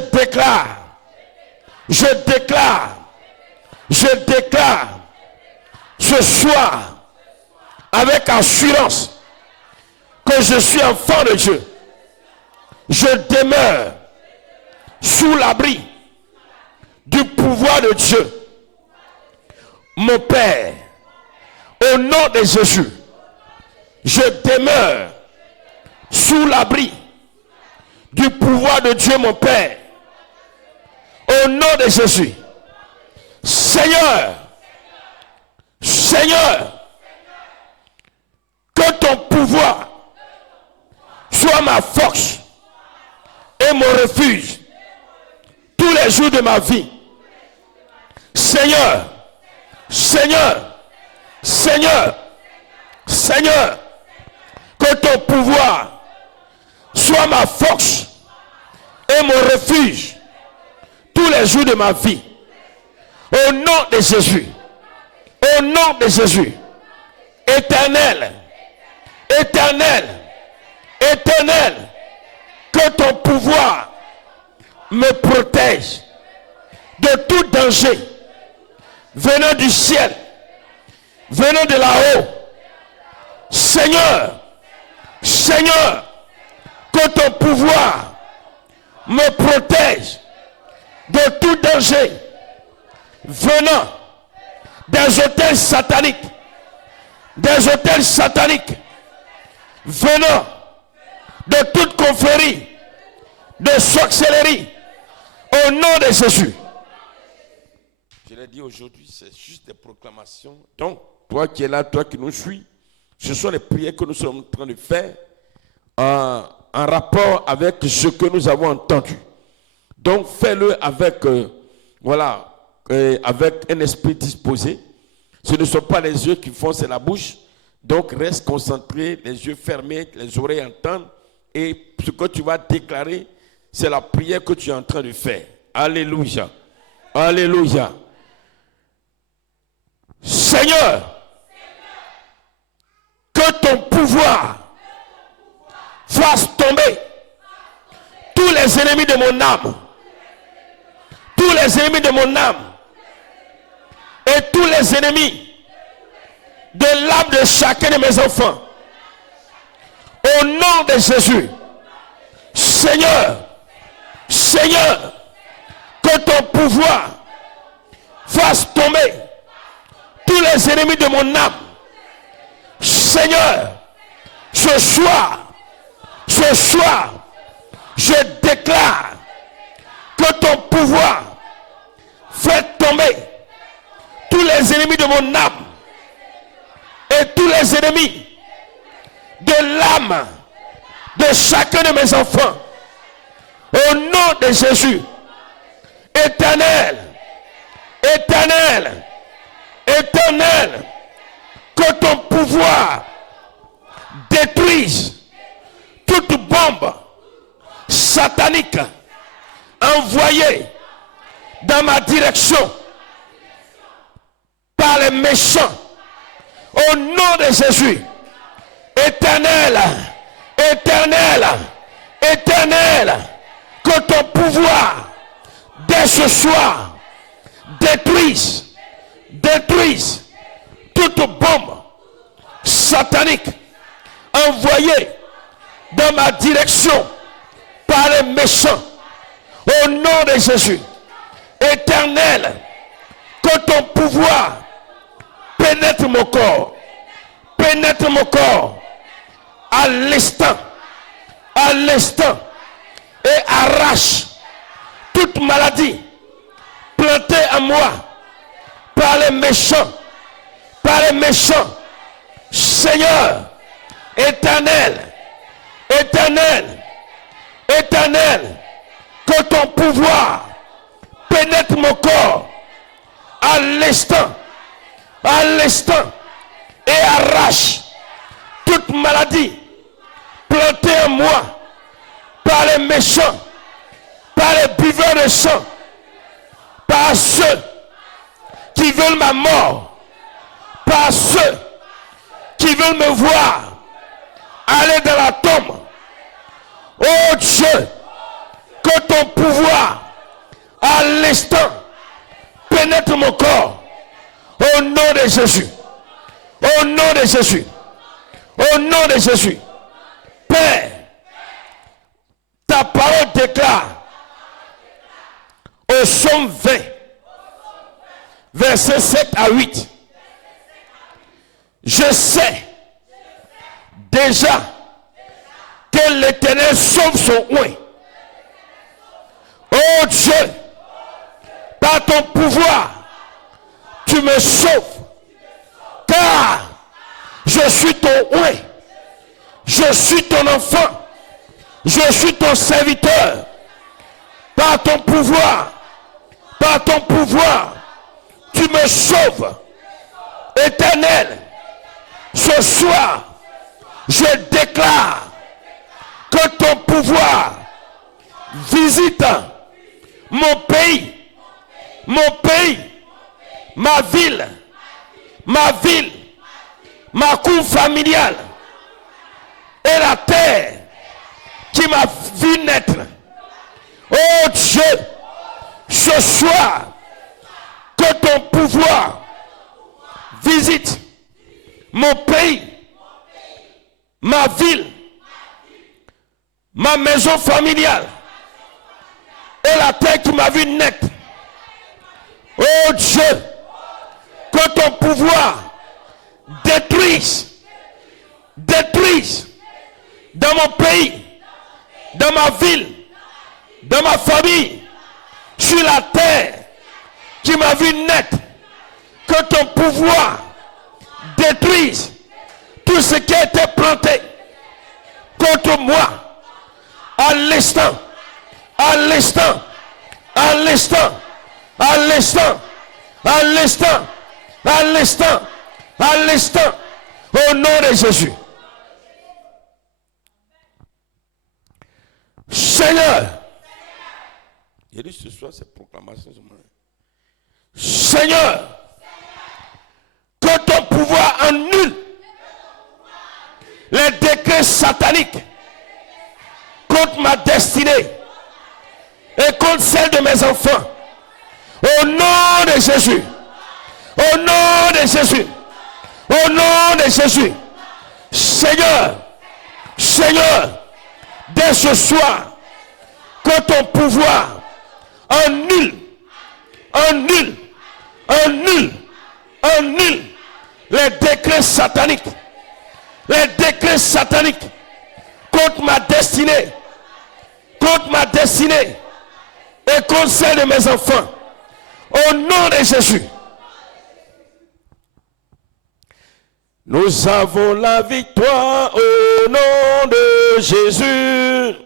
déclare ce soir, avec assurance, que je suis enfant de Dieu. Je demeure sous l'abri du pouvoir de Dieu. Mon Père, au nom de Jésus, je demeure sous l'abri du pouvoir de Dieu, mon Père. Au nom de Jésus. Seigneur, que ton pouvoir soit ma force et mon refuge tous les jours de ma vie. Seigneur, que ton pouvoir soit ma force et mon refuge tous les jours de ma vie. Au nom de Jésus. Au nom de Jésus. Éternel. Que ton pouvoir me protège de tout danger venant du ciel venant de là-haut. Seigneur, Seigneur, que ton pouvoir me protège de tout danger venant des hôtels sataniques, venant de toute confrérie, de sorcellerie, au nom de Jésus. Je l'ai dit aujourd'hui, c'est juste des proclamations. Donc, toi qui es là, toi qui nous suis, ce sont les prières que nous sommes en train de faire en rapport avec ce que nous avons entendu. Donc, fais-le avec, avec un esprit disposé. Ce ne sont pas les yeux qui font, c'est la bouche. Donc, reste concentré, les yeux fermés, les oreilles entendent. Et ce que tu vas déclarer, c'est la prière que tu es en train de faire. Alléluia. Alléluia. Seigneur, que ton pouvoir fasse tomber tous les ennemis de mon âme. Tous les ennemis de mon âme. Et tous les ennemis de l'âme de chacun de mes enfants. Au nom de Jésus. Seigneur, Seigneur, que ton pouvoir fasse tomber tous les ennemis de mon âme. Seigneur, ce soir, je déclare que ton pouvoir fait tomber tous les ennemis de mon âme et tous les ennemis de l'âme de chacun de mes enfants. Au nom de Jésus, Éternel, Éternel, Éternel, que ton pouvoir détruise toute bombe satanique envoyée dans ma direction par les méchants. Au nom de Jésus, Éternel, Éternel, Éternel, que ton pouvoir dès ce soir détruise toute bombe satanique envoyée dans ma direction par les méchants. Au nom de Jésus, Éternel, que ton pouvoir pénètre mon corps, à l'instant, et arrache toute maladie plantée en moi par les méchants, Seigneur, Éternel, Éternel, Éternel, que ton pouvoir pénètre mon corps à l'instant, et arrache toute maladie plantée en moi par les méchants, par les buveurs de sang, par ceux qui veulent ma mort, par ceux qui veulent me voir aller dans la tombe. Oh Dieu, que ton pouvoir à l'instant pénètre mon corps. Au nom de Jésus. Au nom de Jésus. Au nom de Jésus. Père, ta parole déclare au Psaume 20, versets 7 à 8. Je sais déjà que l'Éternel sauve son oint. Oh Dieu, par ton pouvoir, tu me sauves, car je suis ton oint, je suis ton enfant, je suis ton serviteur. Par ton pouvoir, tu me sauves. Éternel, ce soir, je déclare que ton pouvoir visite mon pays, ma ville, ma cour familiale et la terre qui m'a vu naître. Oh Dieu, ce soir, que ton pouvoir visite mon pays, ma ville, ma maison familiale et la terre qui m'a vu naître. Oh Dieu, que ton pouvoir détruise dans mon pays, dans ma ville, dans ma famille, sur la terre qui m'a vu naître. Que ton pouvoir détruise tout ce qui a été planté contre moi à l'instant, à l'instant, à l'instant, à l'instant, à l'instant, à l'instant, à l'instant, au nom de Jésus. Seigneur, il dit ce soir cette proclamation. Seigneur, que ton pouvoir annule les décrets sataniques contre ma destinée et contre celle de mes enfants. Au nom de Jésus. Au nom de Jésus. Au nom de Jésus. Seigneur, Seigneur, dès ce soir, que ton pouvoir annule les décrets sataniques contre ma destinée et contre celle de mes enfants. Au nom de Jésus. Nous avons la victoire au nom de Jésus.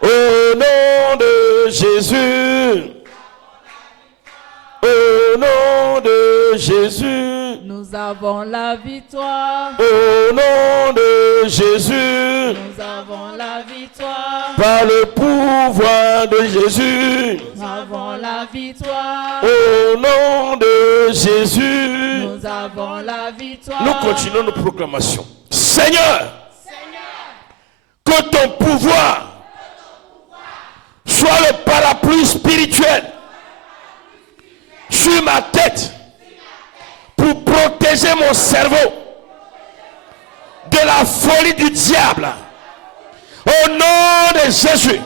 Au nom de Jésus. Au nom de Jésus. Nous avons la victoire. Au nom de Jésus. Nous avons la victoire. Par le pouvoir de Jésus. Nous avons la victoire. Au nom de Jésus. Nous avons la victoire. Nous continuons nos proclamations. Seigneur, que ton pouvoir soit le parapluie spirituel sur ma tête pour protéger mon cerveau de la folie du diable. Au nom de Jésus.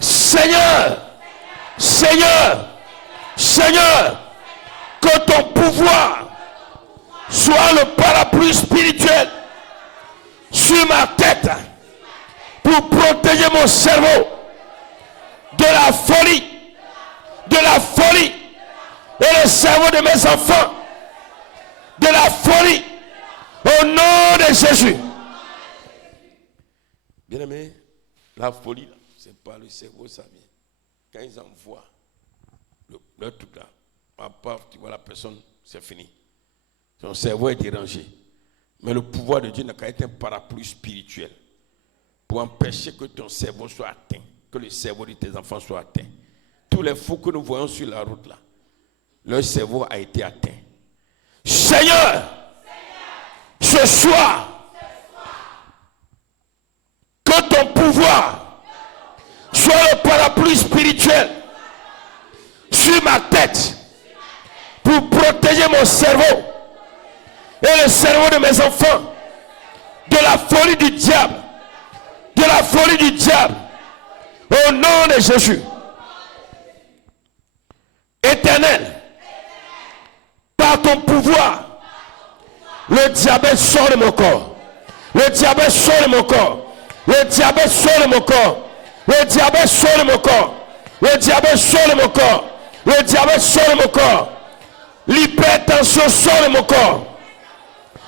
Seigneur, Seigneur, Seigneur, que ton pouvoir soit le parapluie spirituel sur ma tête pour protéger mon cerveau de la folie et le cerveau de mes enfants de la folie au nom de Jésus. Bien aimé, la folie, c'est pas le cerveau, ça vient. Quand ils envoient le truc là, tu vois la personne, c'est fini. Son cerveau est dérangé. Mais le pouvoir de Dieu n'a qu'à être un parapluie spirituel pour empêcher que ton cerveau soit atteint, que le cerveau de tes enfants soit atteint. Tous les fous que nous voyons sur la route là, leur cerveau a été atteint. Seigneur, ce soir, que ton pouvoir soit le parapluie spirituel sur ma tête pour protéger mon cerveau et le cerveau de mes enfants de la folie du diable, au nom de Jésus. Éternel, par ton pouvoir, le diabète sort de mon corps. Le diabète sort de mon corps. Le diabète sort de mon corps. Le diabète sort de mon corps. Le diabète sort de mon corps. Le diabète sort de mon corps. L'hypertension sort de mon corps.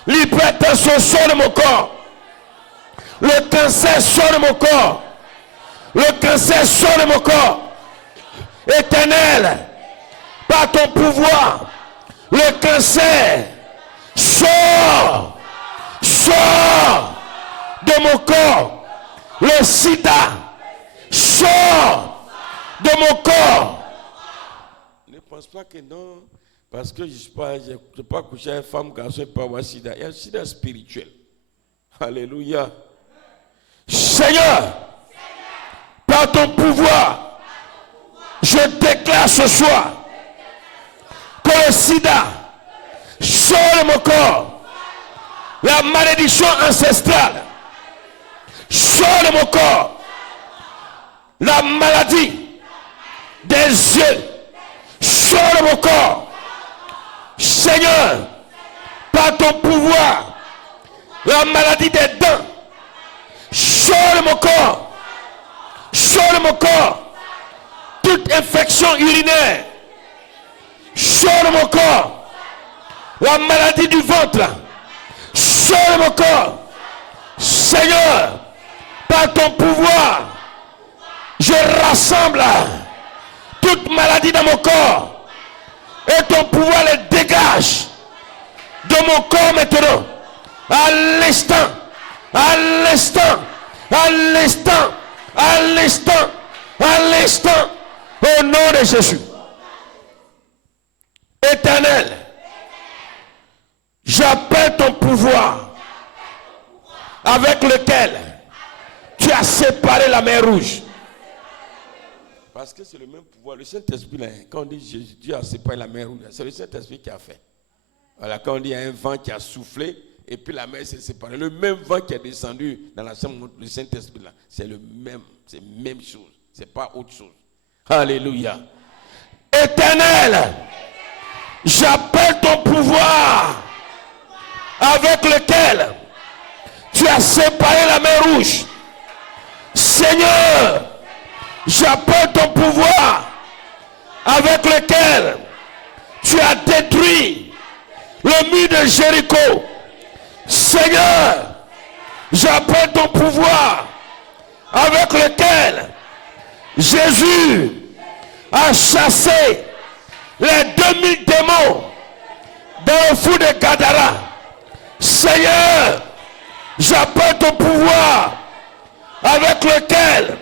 L'hypertension sort de mon corps. Le cancer sort de mon corps. Le cancer sort de mon corps. Éternel, par ton pouvoir, le cancer sort de mon corps. Le sida sort de mon corps. Ne pense pas que non, parce que je ne peux pas coucher avec une femme, garçon, et pas avoir sida. Il y a un sida spirituel. Alléluia. Seigneur, par ton pouvoir, je déclare ce soir que le sida Sors de mon corps la malédiction ancestrale. Sors de mon corps la maladie des yeux. Sors de mon corps. Seigneur, par ton pouvoir, la maladie des dents. Sors de mon corps. Sors de mon corps. Toute infection urinaire. Sors de mon corps. La maladie du ventre. Sors de mon corps. Seigneur, par ton pouvoir, je rassemble toute maladie dans mon corps. Et ton pouvoir les dégage de mon corps maintenant. À l'instant. À l'instant. À l'instant. À l'instant. À l'instant. Au nom de Jésus. Éternel, j'appelle ton pouvoir avec lequel tu as séparé la mer Rouge. Parce que c'est le même pouvoir. Le Saint-Esprit, là, quand on dit Jésus, Dieu a séparé la mer Rouge, c'est le Saint-Esprit qui a fait. Voilà, quand on dit il y a un vent qui a soufflé et puis la mer s'est séparée. Le même vent qui est descendu dans la chambre du Saint-Esprit, là, c'est le même, c'est la même chose. C'est pas autre chose. Alléluia. Éternel, j'appelle ton pouvoir avec lequel tu as séparé la mer Rouge. Seigneur, j'appelle ton pouvoir avec lequel tu as détruit le mur de Jéricho. Seigneur, j'appelle ton pouvoir avec lequel Jésus a chassé les 2000 démons dans le fou de Gadara. Seigneur, j'appelle ton pouvoir avec lequel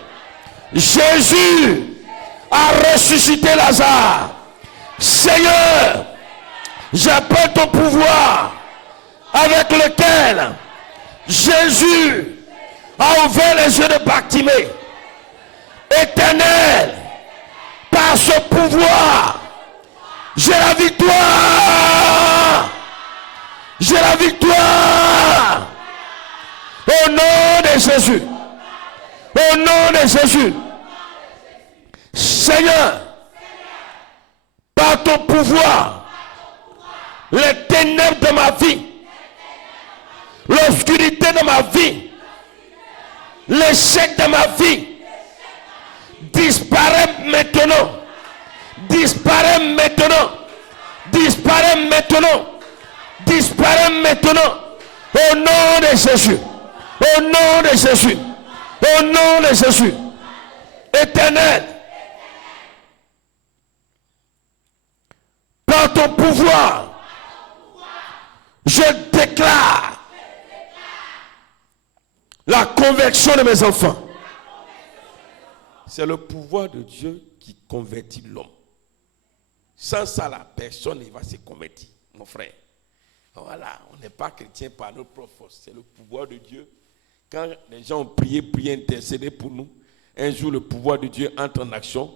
Jésus a ressuscité Lazare. Seigneur, j'appelle ton pouvoir avec lequel Jésus a ouvert les yeux de Bartimée. Éternel, par ce pouvoir, j'ai la victoire. J'ai la victoire. Au nom de Jésus. Au nom de Jésus. Seigneur, par ton pouvoir, les ténèbres de ma vie, l'obscurité de ma vie, l'échec de ma vie, disparaît maintenant. Disparaît maintenant. Disparaît maintenant. Disparaît maintenant. Au nom de Jésus. Au nom de Jésus. Au nom de Jésus. Éternel, par ton pouvoir, je déclare la conversion de mes enfants. C'est le pouvoir de Dieu qui convertit l'homme. Sans ça, la personne ne va se convertir, mon frère. Voilà, on n'est pas chrétien par notre propre force. C'est le pouvoir de Dieu. Quand les gens ont prié, intercédé pour nous, un jour le pouvoir de Dieu entre en action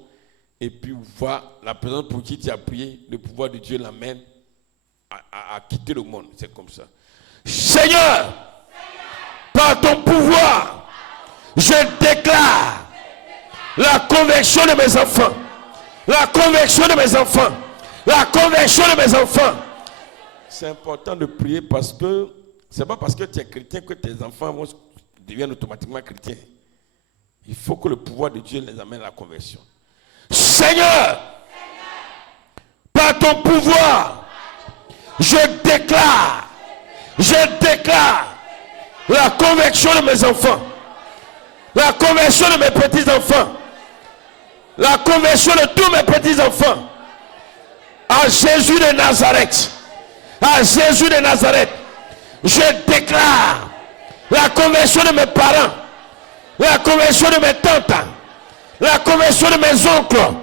et puis on voit la personne pour qui tu as prié, le pouvoir de Dieu l'amène à quitter le monde. C'est comme ça. Seigneur, par ton pouvoir, je déclare la conversion de mes enfants. La conversion de mes enfants. La conversion de mes enfants. C'est important de prier parce que c'est pas parce que tu es chrétien que tes enfants deviennent automatiquement chrétiens. Il faut que le pouvoir de Dieu les amène à la conversion. Seigneur, par ton pouvoir, je déclare la conversion de mes enfants, la conversion de mes petits-enfants, la conversion de tous mes petits-enfants, à Jésus de Nazareth, à Jésus de Nazareth. Je déclare la conversion de mes parents, la conversion de mes tantes, la conversion de mes oncles,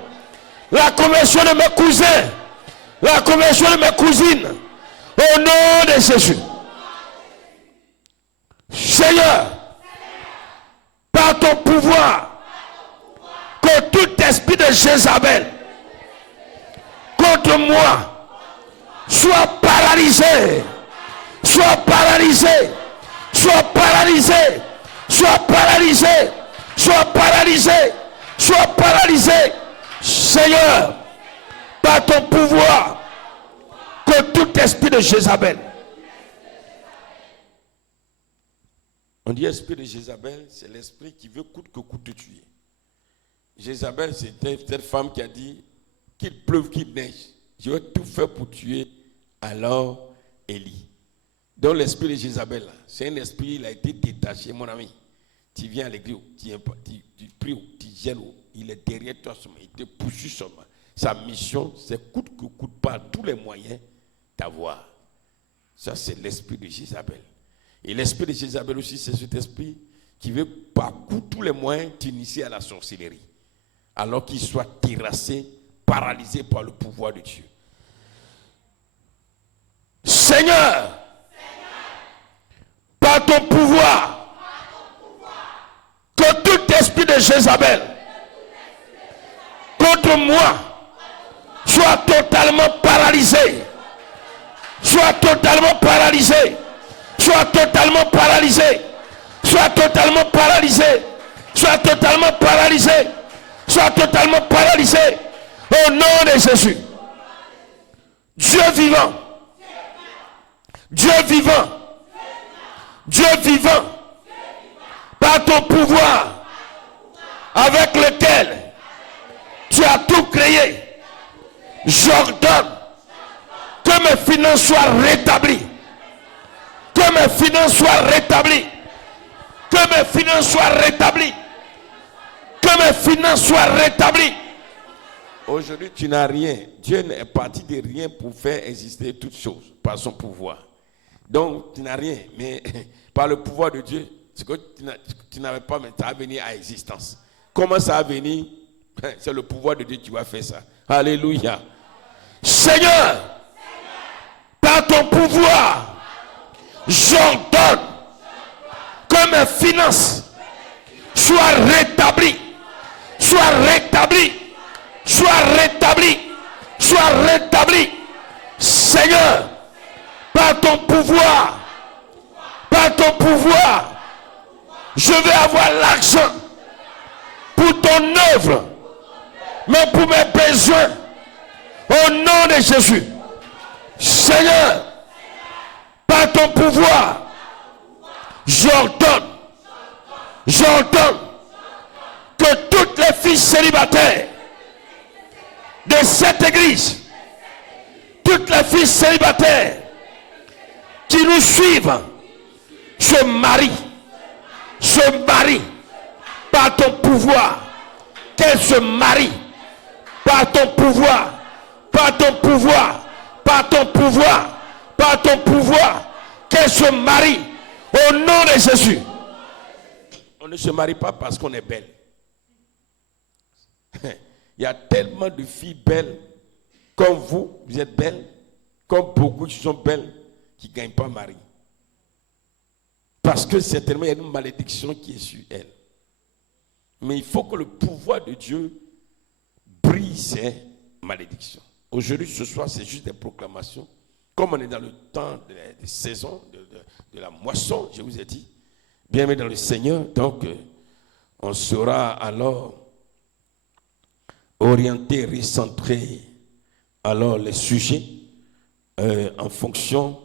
la conversion de mes cousins, la conversion de mes cousines, au nom de Jésus. Seigneur, par ton pouvoir, que tout esprit de Jézabel contre moi Sois paralysé. Sois paralysé. Sois paralysé. Sois paralysé. Sois paralysé. Sois paralysé. Seigneur, par ton pouvoir, que tout esprit de Jézabel. On dit esprit de Jézabel, c'est l'esprit qui veut coûte que coûte te tuer. Jézabel, c'était cette femme qui a dit qu'il pleuve, qu'il neige, je vais tout faire pour tuer alors Élie. Donc l'esprit de Jézabel, c'est un esprit, il a été détaché, mon ami. Tu viens à l'église, tu pries, tu gênes, il est derrière toi seulement, il te poursuit seulement. Sa mission, c'est coûte que coûte par tous les moyens d'avoir. Ça, c'est l'esprit de Jézabel. Et l'esprit de Jézabel aussi, c'est cet esprit qui veut par tous les moyens t'initier à la sorcellerie. Alors qu'il soit terrassé, paralysé par le pouvoir de Dieu. Seigneur, par ton pouvoir, que tout esprit de Jézabel contre moi soit totalement paralysé. Soit totalement paralysé. Soit totalement paralysé. Soit totalement paralysé. Soit totalement paralysé. Soit totalement paralysé. Au nom de Jésus. Dieu vivant. Dieu vivant. Dieu vivant. Par ton pouvoir avec lequel tu as tout créé, j'ordonne que mes finances soient rétablies. Que mes finances soient rétablies. Que mes finances soient rétablies. Que mes finances soient rétablies. Aujourd'hui, tu n'as rien. Dieu n'est parti de rien pour faire exister toutes choses par son pouvoir. Donc, tu n'as rien. Mais par le pouvoir de Dieu, ce que tu n'avais pas, mais ça a venu à existence. Comment ça a venu? C'est le pouvoir de Dieu qui va faire ça. Alléluia. Seigneur, par ton pouvoir, j'ordonne que mes finances soient rétablies. Soient rétablies. Soient rétablies. Soient rétablies. Seigneur, par ton pouvoir, je vais avoir l'argent pour ton œuvre, mais pour mes besoins, au nom de Jésus. Seigneur, par ton pouvoir, j'ordonne que toutes les filles célibataires de cette église, toutes les filles célibataires qui nous suivent, se marient par ton pouvoir, qu'elles se marient par ton pouvoir, par ton pouvoir, par ton pouvoir, par ton pouvoir, qu'elles se marient au nom de Jésus. On ne se marie pas parce qu'on est belle. Il y a tellement de filles belles comme vous êtes belles, comme beaucoup qui sont belles, qui ne gagnent pas mari. Parce que certainement il y a une malédiction qui est sur elles. Mais il faut que le pouvoir de Dieu brise ces malédictions. Aujourd'hui, ce soir, c'est juste des proclamations. Comme on est dans le temps des saisons, de la moisson, je vous ai dit, bien dans le Seigneur, donc on sera alors orienté, recentrer alors les sujets en fonction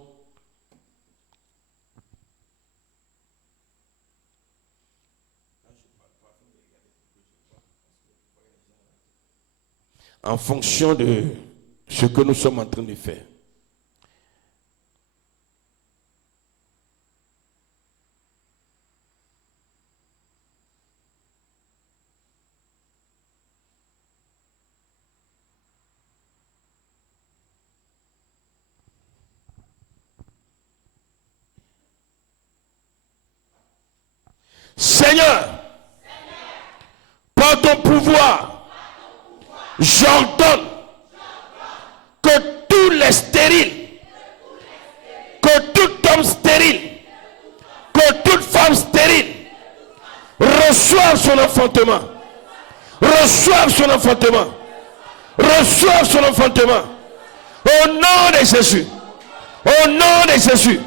de ce que nous sommes en train de faire. Seigneur, par ton pouvoir, j'ordonne que tous les stériles, que tout homme stérile, que toute femme stérile reçoive son enfantement. Reçoive son enfantement. Reçoive son enfantement. Au nom de Jésus. Au nom de Jésus.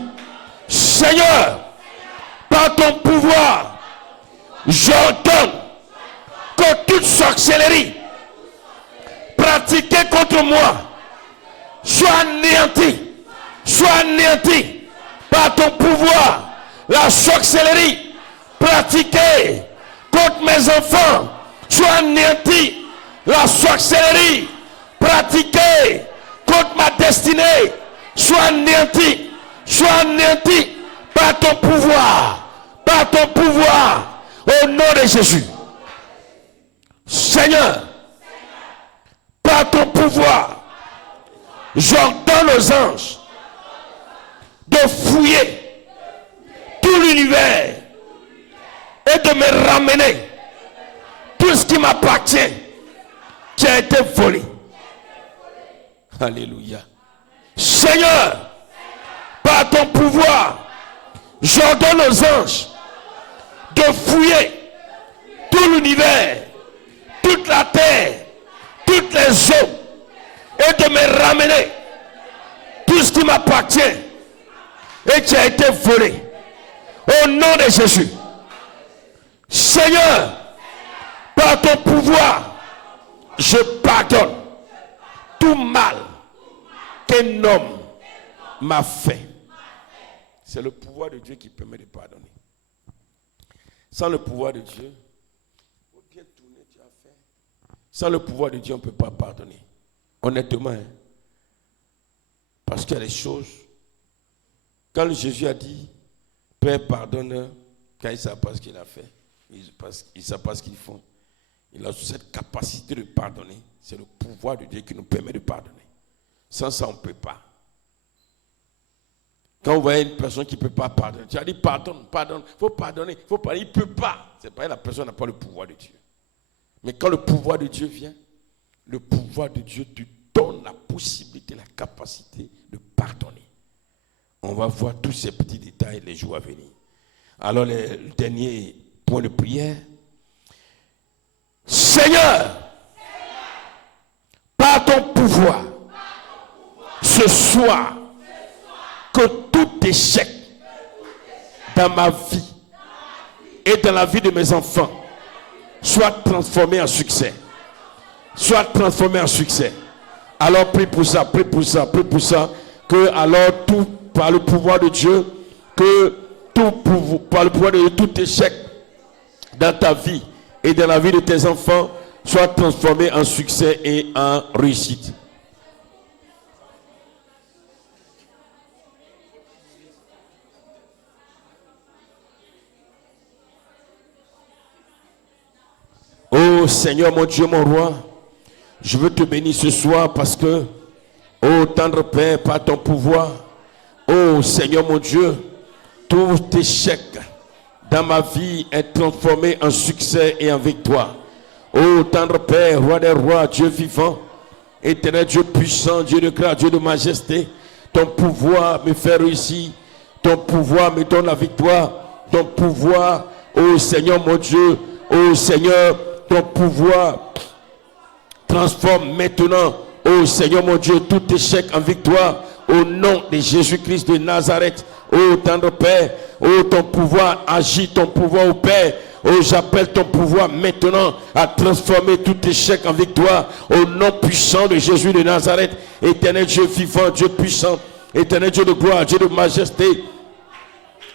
Seigneur, par ton pouvoir, j'ordonne que toute sorcellerie pratiquée contre moi soit anéantie. Soit anéantie par ton pouvoir. La sorcellerie pratiquée contre mes enfants soit anéantie. La sorcellerie pratiquée contre ma destinée soit anéantie. Soit anéantie par ton pouvoir. Par ton pouvoir. Au nom de Jésus. Seigneur, par ton pouvoir, j'ordonne aux anges de fouiller tout l'univers et de me ramener tout ce qui m'appartient, qui a été volé. Alléluia. Seigneur, par ton pouvoir, j'ordonne aux anges de fouiller tout l'univers, toute la terre, toutes les eaux, et de me ramener tout ce qui m'appartient et qui a été volé. Au nom de Jésus. Seigneur, par ton pouvoir, je pardonne tout mal qu'un homme m'a fait. C'est le pouvoir de Dieu qui permet de pardonner. Sans le pouvoir de Dieu, sans le pouvoir de Dieu, on ne peut pas pardonner. Honnêtement, hein? Parce qu'il y a des choses. Quand Jésus a dit, Père, pardonne, quand il ne sait pas ce qu'il a fait, il ne sait pas ce qu'ils font. Il a cette capacité de pardonner. C'est le pouvoir de Dieu qui nous permet de pardonner. Sans ça, on ne peut pas. Quand vous voyez une personne qui ne peut pas pardonner, tu as dit pardonne, pardonne, il faut pardonner, il ne peut pas. C'est pas la personne n'a pas le pouvoir de Dieu. Mais quand le pouvoir de Dieu vient, le pouvoir de Dieu te donne la possibilité, la capacité de pardonner. On va voir tous ces petits détails les jours à venir. Alors le dernier point de prière. Seigneur, par ton pouvoir, ce soir, que tout échec dans ma vie et dans la vie de mes enfants soit transformé en succès. Soit transformé en succès. Alors prie pour ça, prie pour ça, prie pour ça. Que alors tout, par le pouvoir de Dieu, que tout, par le pouvoir de Dieu, tout échec dans ta vie et dans la vie de tes enfants soit transformé en succès et en réussite. Oh Seigneur, mon Dieu, mon roi, je veux te bénir ce soir parce que, oh tendre Père, par ton pouvoir, oh Seigneur, mon Dieu, tout échec dans ma vie est transformé en succès et en victoire. Oh tendre Père, roi des rois, Dieu vivant, éternel Dieu puissant, Dieu de grâce, Dieu de majesté, ton pouvoir me fait réussir, ton pouvoir me donne la victoire, ton pouvoir, oh Seigneur, mon Dieu, oh Seigneur, ton pouvoir transforme maintenant, oh Seigneur mon Dieu, tout échec en victoire, au nom de Jésus-Christ de Nazareth. Oh tendre Père, oh ton pouvoir agit, ton pouvoir opère. Oh j'appelle ton pouvoir maintenant à transformer tout échec en victoire, au nom puissant de Jésus de Nazareth. Éternel Dieu vivant, Dieu puissant, éternel Dieu de gloire, Dieu de majesté,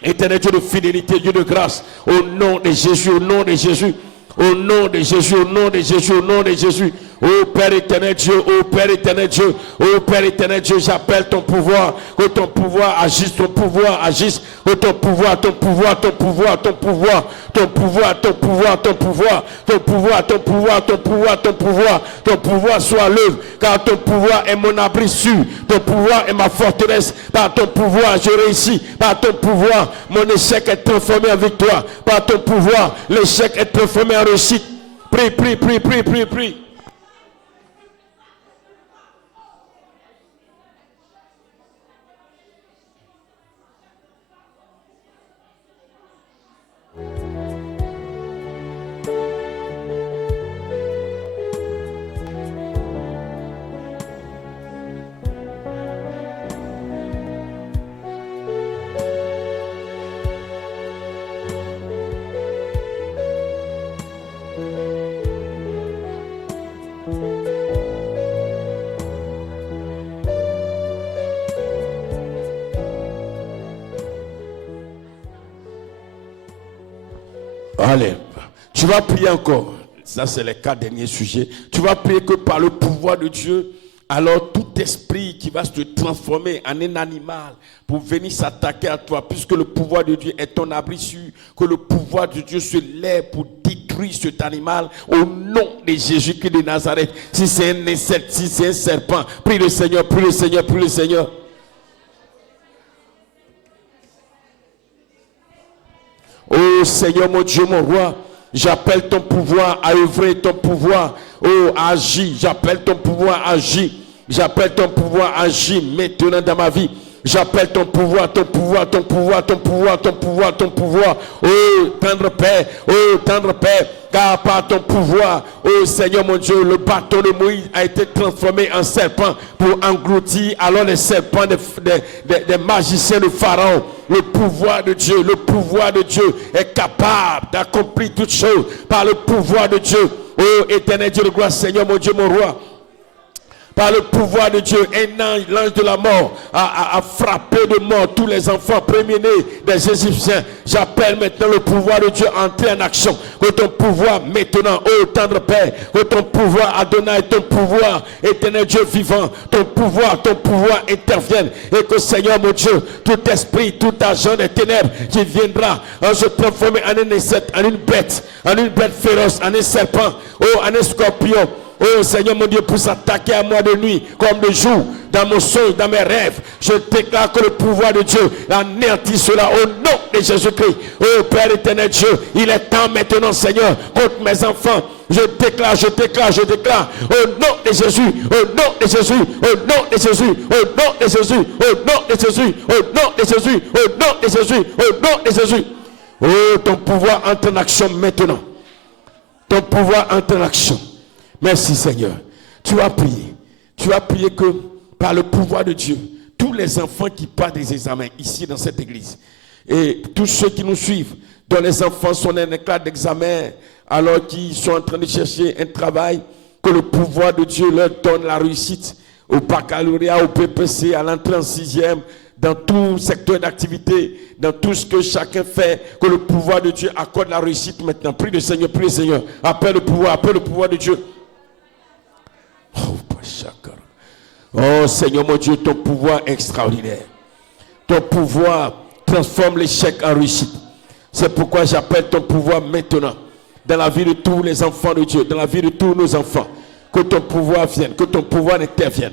éternel Dieu de fidélité, Dieu de grâce, au nom de Jésus, au nom de Jésus. Au nom de Jésus, au nom de Jésus, au nom de Jésus. Oh Père éternel Dieu, oh Père éternel Dieu, oh Père éternel Dieu, j'appelle ton pouvoir, que ton pouvoir agisse, ton pouvoir agisse, que ton pouvoir, ton pouvoir, ton pouvoir, ton pouvoir, ton pouvoir, ton pouvoir, ton pouvoir, ton pouvoir, ton pouvoir, ton pouvoir, ton pouvoir, ton pouvoir soit l'œuvre, car ton pouvoir est mon abri sûr, ton pouvoir est ma forteresse, par ton pouvoir je réussis, par ton pouvoir mon échec est transformé en victoire, par ton pouvoir l'échec est transformé en réussite. Prie, prie, prie, prie, prie, prie. Allez, tu vas prier encore. Ça, c'est les 4 derniers sujets. Tu vas prier que par le pouvoir de Dieu, alors tout esprit qui va se transformer en un animal pour venir s'attaquer à toi, puisque le pouvoir de Dieu est ton abri sûr, que le pouvoir de Dieu se lève pour détruire cet animal au nom de Jésus-Christ de Nazareth. Si c'est un insecte, si c'est un serpent, prie le Seigneur, prie le Seigneur, prie le Seigneur. Oh Seigneur, mon Dieu, mon roi, j'appelle ton pouvoir à œuvrer, ton pouvoir à agir. J'appelle ton pouvoir à agir. J'appelle ton pouvoir à agir maintenant dans ma vie. J'appelle ton pouvoir, ton pouvoir, ton pouvoir, ton pouvoir, ton pouvoir, ton pouvoir. Oh, tendre Père, car par ton pouvoir, oh Seigneur mon Dieu, le bâton de Moïse a été transformé en serpent pour engloutir alors les serpents des magiciens de Pharaon. Le pouvoir de Dieu est capable d'accomplir toutes choses par le pouvoir de Dieu. Oh éternel Dieu de gloire, Seigneur mon Dieu, mon roi. Par le pouvoir de Dieu, un ange, l'ange de la mort, a frappé de mort tous les enfants premiers-nés des Égyptiens. J'appelle maintenant le pouvoir de Dieu à entrer en action. Que ton pouvoir maintenant, ô tendre Père, que ton pouvoir Adonai, ton pouvoir éternel Dieu vivant, ton pouvoir intervienne. Et que Seigneur mon Dieu, tout esprit, tout agent des ténèbres qui viendra se transformer en un insecte, en une bête féroce, en un serpent, en un scorpion. Oh Seigneur mon Dieu, pour s'attaquer à moi de nuit comme de jour, dans mon songe, dans mes rêves, je déclare que le pouvoir de Dieu anéantit cela au nom de Jésus-Christ. Oh Père éternel Dieu, il est temps maintenant Seigneur, contre mes enfants, je déclare, au nom de Jésus, au nom de Jésus, au nom de Jésus, au nom de Jésus, au nom de Jésus, au nom de Jésus, au nom de Jésus, au nom de Jésus. Oh, ton pouvoir entre en action maintenant. Ton pouvoir entre en action. Merci Seigneur. Tu as prié que par le pouvoir de Dieu, tous les enfants qui passent des examens ici dans cette église, et tous ceux qui nous suivent, dont les enfants sont en éclat d'examen, alors qu'ils sont en train de chercher un travail, que le pouvoir de Dieu leur donne la réussite au baccalauréat, au PPC, à l'entrée en 6e, dans tout secteur d'activité, dans tout ce que chacun fait, que le pouvoir de Dieu accorde la réussite maintenant. Prie le Seigneur, appelle le pouvoir de Dieu. Oh Seigneur mon Dieu, ton pouvoir extraordinaire. Ton pouvoir transforme l'échec en réussite. C'est pourquoi j'appelle ton pouvoir maintenant dans la vie de tous les enfants de Dieu, dans la vie de tous nos enfants. Que ton pouvoir vienne, que ton pouvoir intervienne,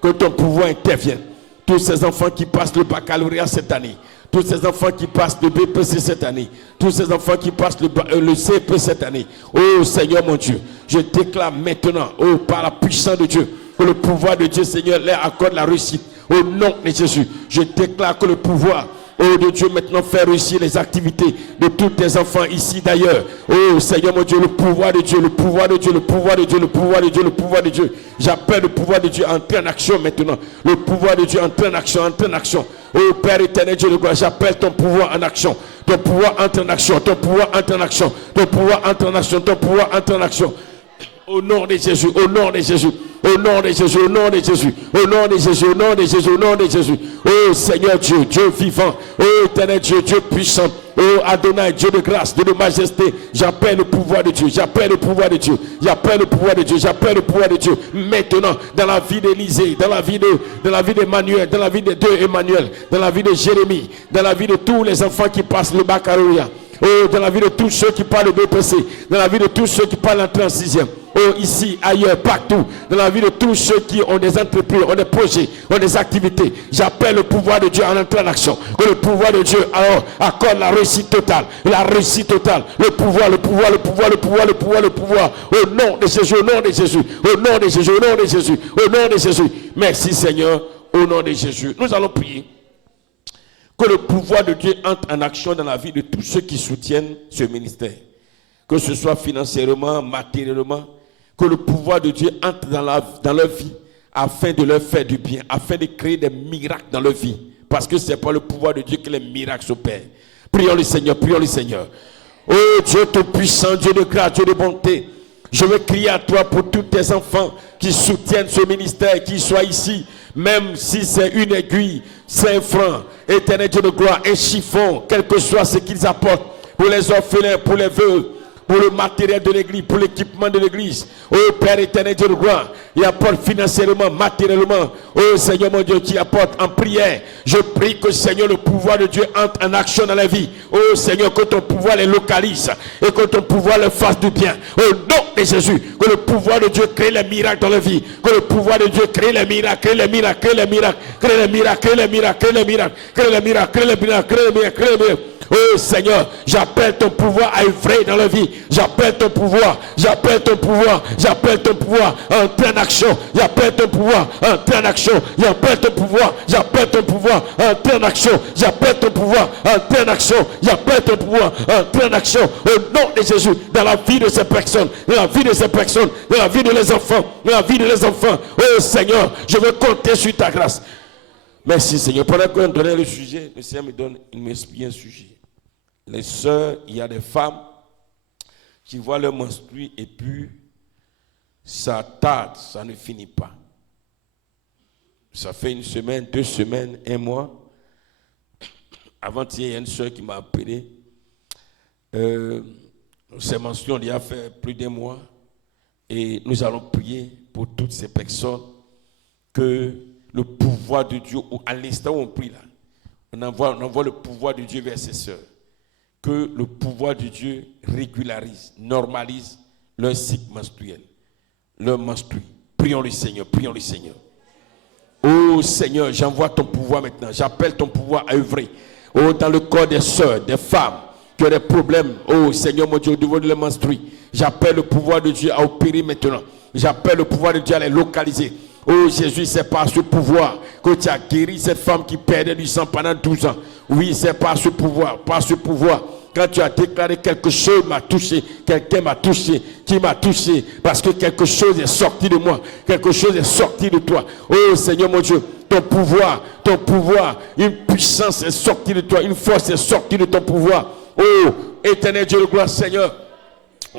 que ton pouvoir intervienne. Tous ces enfants qui passent le baccalauréat cette année, tous ces enfants qui passent le BPC cette année, tous ces enfants qui passent le CP cette année. Oh Seigneur mon Dieu, je déclare maintenant, oh par la puissance de Dieu, que le pouvoir de Dieu Seigneur leur accorde la réussite. Au nom de Jésus, je déclare que le pouvoir de Dieu maintenant fait réussir les activités de tous tes enfants ici d'ailleurs. Oh Seigneur mon Dieu, le pouvoir de Dieu, le pouvoir de Dieu, le pouvoir de Dieu, le pouvoir de Dieu, le pouvoir de Dieu. J'appelle le pouvoir de Dieu à entrer en action maintenant. Le pouvoir de Dieu entre en action, entre en action. Oh Père éternel Dieu de gloire, j'appelle ton pouvoir en action. Ton pouvoir entre en action, ton pouvoir entre en action, ton pouvoir entre en action, ton pouvoir entre en action. Au nom de Jésus, au nom de Jésus, au nom de Jésus, au nom de Jésus, au nom de Jésus, au nom de Jésus, au nom de Jésus. Oh Seigneur Dieu, Dieu vivant, oh éternel Dieu, Dieu puissant, oh Adonai, Dieu de grâce, Dieu de majesté, j'appelle le pouvoir de Dieu, j'appelle le pouvoir de Dieu, j'appelle le pouvoir de Dieu, j'appelle le pouvoir de Dieu. Maintenant, dans la vie d'Élisée, dans la vie d'Emmanuel, dans la vie de deux Emmanuel, dans la vie de Jérémie, dans la vie de tous les enfants qui passent le baccalauréat. Oh, dans la vie de tous ceux qui parlent de BPC, dans la vie de tous ceux qui parlent d'entrée en 6e, oh, ici, ailleurs, partout, dans la vie de tous ceux qui ont des entreprises, ont des projets, ont des activités, j'appelle le pouvoir de Dieu à entrer en action. Que le pouvoir de Dieu, alors, accorde la réussite totale, le pouvoir, le pouvoir, le pouvoir, le pouvoir, le pouvoir, le pouvoir, au nom de Jésus, au nom de Jésus, au nom de Jésus, au nom de Jésus, au nom de Jésus. Merci Seigneur, au nom de Jésus. Nous allons prier. Que le pouvoir de Dieu entre en action dans la vie de tous ceux qui soutiennent ce ministère. Que ce soit financièrement, matériellement. Que le pouvoir de Dieu entre dans leur vie afin de leur faire du bien, afin de créer des miracles dans leur vie. Parce que c'est par le pouvoir de Dieu que les miracles s'opèrent. Prions le Seigneur, prions le Seigneur. Oh Dieu tout-puissant, Dieu de grâce, Dieu de bonté. Je veux crier à toi pour tous tes enfants qui soutiennent ce ministère, qui soient ici. Même si c'est une aiguille, 5 francs, éternel Dieu de gloire, un chiffon, quel que soit ce qu'ils apportent. pour les orphelins, pour les veuves, pour le matériel de l'église, pour l'équipement de l'église. Oh Père éternel, Dieu de gloire, il apporte financièrement, matériellement. Oh Seigneur mon Dieu, qui apporte en prière. Je prie que Seigneur, le pouvoir de Dieu entre en action dans la vie. Oh Seigneur, que ton pouvoir les localise et que ton pouvoir leur fasse du bien. Au nom de Jésus, que le pouvoir de Dieu crée les miracles dans la vie. Que le pouvoir de Dieu crée les miracles, crée les miracles, crée les miracles, crée les miracles, crée les miracles, crée les miracles, crée les miracles, crée les miracles, crée les miracles, crée les miracles. Oh Seigneur, j'appelle ton pouvoir à œuvrer dans la vie. J'appelle ton pouvoir, j'appelle ton pouvoir, j'appelle ton pouvoir, entrer en action. J'appelle ton pouvoir, entrer en action. J'appelle ton pouvoir, j'appelle ton pouvoir, entrer en action. J'appelle ton pouvoir, entrer en action. J'appelle ton pouvoir, entrer en action. Au nom de Jésus, dans la vie de ces personnes, dans la vie de ces personnes, dans la vie de les enfants, dans la vie de les enfants. Oh Seigneur, je veux compter sur ta grâce. Merci Seigneur. Pendant qu'on donnait le sujet, le Seigneur m'explique un sujet. Les sœurs, il y a des femmes qui voient leur menstru et puis ça tarde, ça ne finit pas. Ça fait une semaine, 2 semaines, 1 mois. Avant-hier, il y a une sœur qui m'a appelé. Ces menstrues ont déjà fait plus d'1 mois. Et nous allons prier pour toutes ces personnes que le pouvoir de Dieu, à l'instant où on prie là, on envoie le pouvoir de Dieu vers ces sœurs. Que le pouvoir de Dieu régularise, normalise leur cycle menstruel, leur menstru. Prions le Seigneur, prions le Seigneur. Oh Seigneur, j'envoie ton pouvoir maintenant, j'appelle ton pouvoir à œuvrer. Oh, dans le corps des sœurs, des femmes qui ont des problèmes. Oh Seigneur mon Dieu, au niveau de leur menstru, j'appelle le pouvoir de Dieu à opérer maintenant. J'appelle le pouvoir de Dieu à les localiser. Oh Jésus, c'est par ce pouvoir que tu as guéri cette femme qui perdait du sang pendant 12 ans. Oui, c'est par ce pouvoir, par ce pouvoir. Quand tu as déclaré quelque chose m'a touché, quelqu'un m'a touché, qui m'a touché, parce que quelque chose est sorti de moi, quelque chose est sorti de toi. Oh Seigneur mon Dieu, ton pouvoir, une puissance est sortie de toi, une force est sortie de ton pouvoir. Oh éternel Dieu de gloire, Seigneur.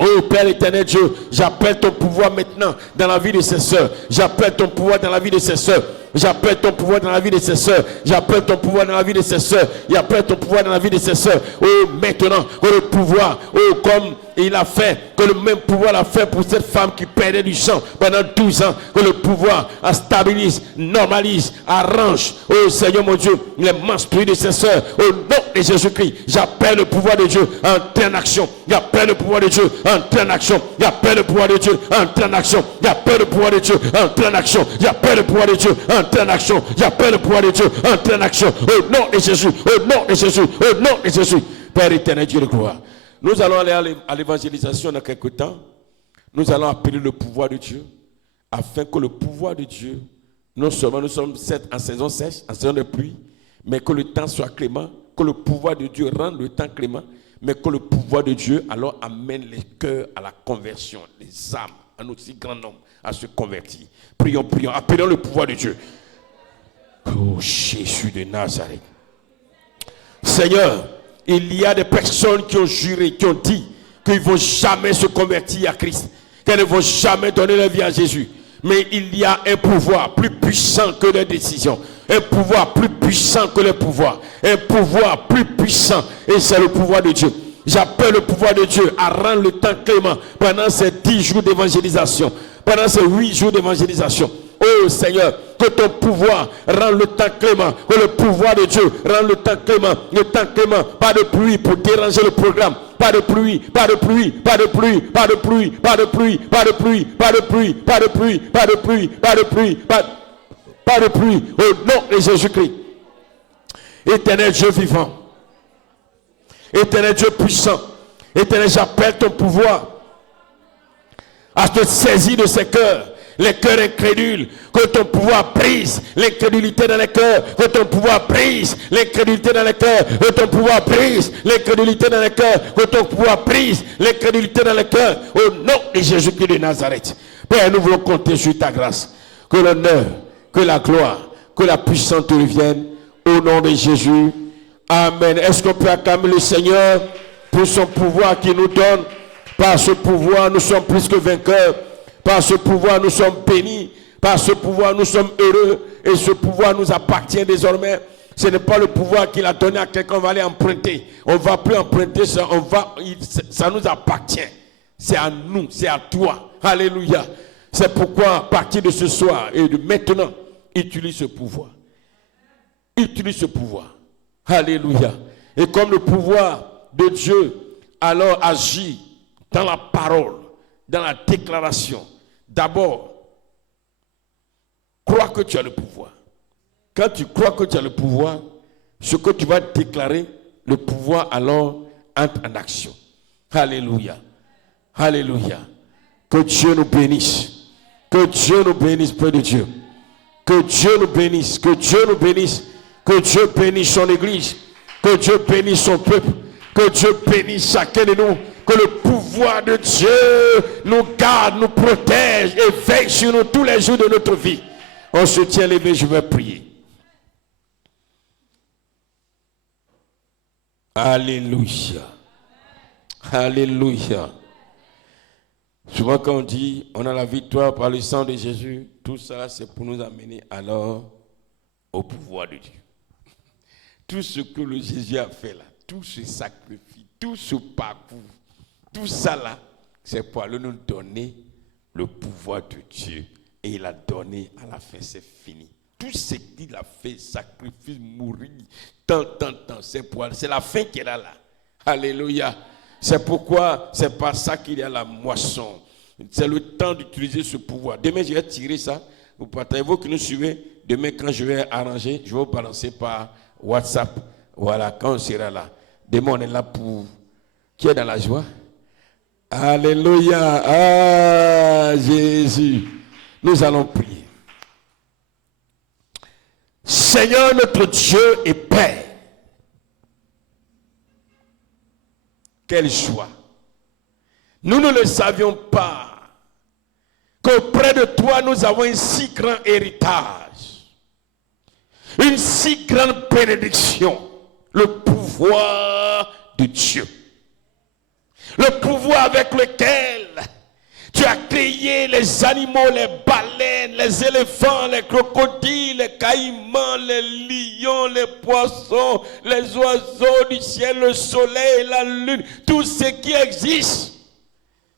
Oh Père éternel Dieu, j'appelle ton pouvoir maintenant dans la vie de ces sœurs. J'appelle ton pouvoir dans la vie de ces sœurs. J'appelle ton pouvoir dans la vie de ces sœurs. J'appelle ton pouvoir dans la vie de ces sœurs. J'appelle ton pouvoir dans la vie de ces sœurs. Oh maintenant, que le pouvoir, oh comme il a fait, que le même pouvoir l'a fait pour cette femme qui perdait du sang pendant 12 ans. Que le pouvoir stabilise, normalise, arrange, oh Seigneur mon Dieu, les menstrues de ces sœurs. Au nom de Jésus-Christ, j'appelle le pouvoir de Dieu, entrer en action. J'appelle le pouvoir de Dieu, entrer en action. J'appelle le pouvoir de Dieu, entrer en action. J'appelle le pouvoir de Dieu, entrer en action. J'appelle le pouvoir de Dieu, entrer en action. J'appelle le pouvoir de Dieu, entrer en action. Au nom de Jésus, au nom de Jésus, au nom de Jésus. Père éternel, Dieu de gloire. Nous allons aller à l'évangélisation dans quelques temps. Nous allons appeler le pouvoir de Dieu, afin que le pouvoir de Dieu, non seulement nous sommes en saison sèche, en saison de pluie, mais que le temps soit clément, que le pouvoir de Dieu rende le temps clément, mais que le pouvoir de Dieu alors amène les cœurs à la conversion, les âmes, en aussi grand nombre, à se convertir. Prions, prions, appelons le pouvoir de Dieu. Oh Jésus de Nazareth. Seigneur, il y a des personnes qui ont juré, qui ont dit qu'ils ne vont jamais se convertir à Christ, qu'elles ne vont jamais donner leur vie à Jésus. Mais il y a un pouvoir plus puissant que les décisions, un pouvoir plus puissant que les pouvoirs, un pouvoir plus puissant, et c'est le pouvoir de Dieu. J'appelle le pouvoir de Dieu à rendre le temps clément pendant ces 10 jours d'évangélisation, pendant ces 8 jours d'évangélisation. Oh Seigneur, que ton pouvoir rende le temps clément, que le pouvoir de Dieu rende le temps clément, pas de pluie pour déranger le programme, pas de pluie, pas de pluie, pas de pluie, pas de pluie, pas de pluie, pas de pluie, pas de pluie, pas de pluie, pas de pluie, pas de pluie, pas de pluie, au nom de Jésus-Christ. Éternel Dieu vivant, éternel Dieu puissant, éternel, j'appelle ton pouvoir à te saisir de ces cœurs, les cœurs incrédules, que ton pouvoir brise l'incrédulité dans les cœurs, que ton pouvoir brise l'incrédulité dans les cœurs, que ton pouvoir brise l'incrédulité dans les cœurs, que ton pouvoir brise l'incrédulité dans les cœurs, au nom de Jésus-Christ de Nazareth. Père, nous voulons compter sur ta grâce, que l'honneur, que la gloire, que la puissance te revienne, au nom de Jésus. Amen. Est-ce qu'on peut acclamer le Seigneur pour son pouvoir qu'il nous donne? Par ce pouvoir, nous sommes plus que vainqueurs. Par ce pouvoir, nous sommes bénis. Par ce pouvoir, nous sommes heureux. Et ce pouvoir nous appartient désormais. Ce n'est pas le pouvoir qu'il a donné à quelqu'un, on va aller emprunter. On ne va plus emprunter ça, ça nous appartient. C'est à nous, c'est à toi. Alléluia. C'est pourquoi, à partir de ce soir et de maintenant, utilise ce pouvoir. Utilise ce pouvoir. Alléluia. Et comme le pouvoir de Dieu alors agit dans la parole, dans la déclaration, d'abord, crois que tu as le pouvoir. Quand tu crois que tu as le pouvoir, ce que tu vas déclarer, le pouvoir alors entre en action. Alléluia. Alléluia. Que Dieu nous bénisse. Que Dieu nous bénisse, Père de Dieu. Que Dieu nous bénisse. Que Dieu nous bénisse. Que Dieu bénisse son Église. Que Dieu bénisse son peuple. Que Dieu bénisse chacun de nous. Que le pouvoir de Dieu nous garde, nous protège et veille sur nous tous les jours de notre vie. On se tient levé, je vais prier. Alléluia. Alléluia. Souvent quand on dit on a la victoire par le sang de Jésus, tout ça c'est pour nous amener alors au pouvoir de Dieu. Tout ce que le Jésus a fait là, tout ce sacrifice, tout ce parcours, tout ça là, c'est pour aller nous donner le pouvoir de Dieu. Et il a donné à la fin, c'est fini. Tout ce qu'il a fait, sacrifice, mourir, tant, c'est la fin qu'il a là. Alléluia. C'est pourquoi, c'est pas ça qu'il y a la moisson. C'est le temps d'utiliser ce pouvoir. Demain, je vais tirer ça. Vous partagez, vous qui nous suivez, demain, quand je vais arranger, je vais vous balancer par WhatsApp. Voilà, quand on sera là. Demain, on est là pour... Qui est dans la joie? Alléluia. Ah, Jésus. Nous allons prier. Seigneur notre Dieu et Père, quelle joie. Nous ne le savions pas qu'auprès de toi nous avons un si grand héritage, une si grande bénédiction, le pouvoir de Dieu. Le pouvoir avec lequel tu as créé les animaux, les baleines, les éléphants, les crocodiles, les caïmans, les lions, les poissons, les oiseaux du ciel, le soleil, la lune, tout ce qui existe.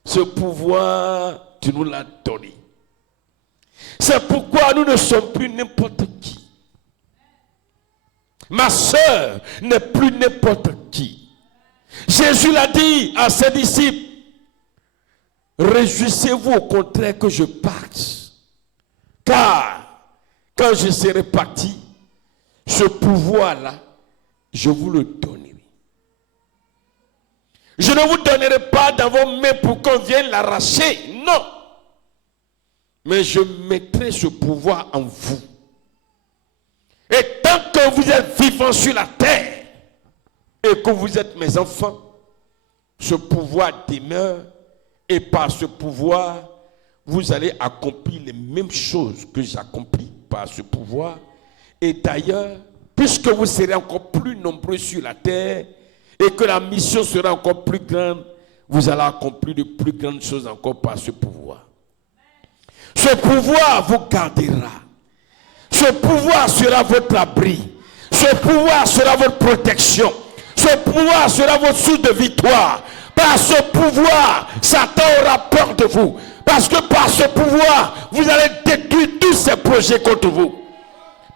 Ce pouvoir, tu nous l'as donné. C'est pourquoi nous ne sommes plus n'importe qui. Ma sœur n'est plus n'importe qui. Jésus l'a dit à ses disciples. Réjouissez-vous au contraire que je parte. Car quand je serai parti, ce pouvoir-là, je vous le donnerai. Je ne vous donnerai pas dans vos mains pour qu'on vienne l'arracher. Non. Mais je mettrai ce pouvoir en vous. Et tant que vous êtes vivants sur la terre et que vous êtes mes enfants, ce pouvoir demeure. Et par ce pouvoir, vous allez accomplir les mêmes choses que j'accomplis par ce pouvoir. Et d'ailleurs, puisque vous serez encore plus nombreux sur la terre et que la mission sera encore plus grande, vous allez accomplir de plus grandes choses encore par ce pouvoir. Ce pouvoir vous gardera. Ce pouvoir sera votre abri. Ce pouvoir sera votre protection. Ce pouvoir sera votre source de victoire. Par ce pouvoir, Satan aura peur de vous. Parce que par ce pouvoir, vous allez détruire tous ces projets contre vous.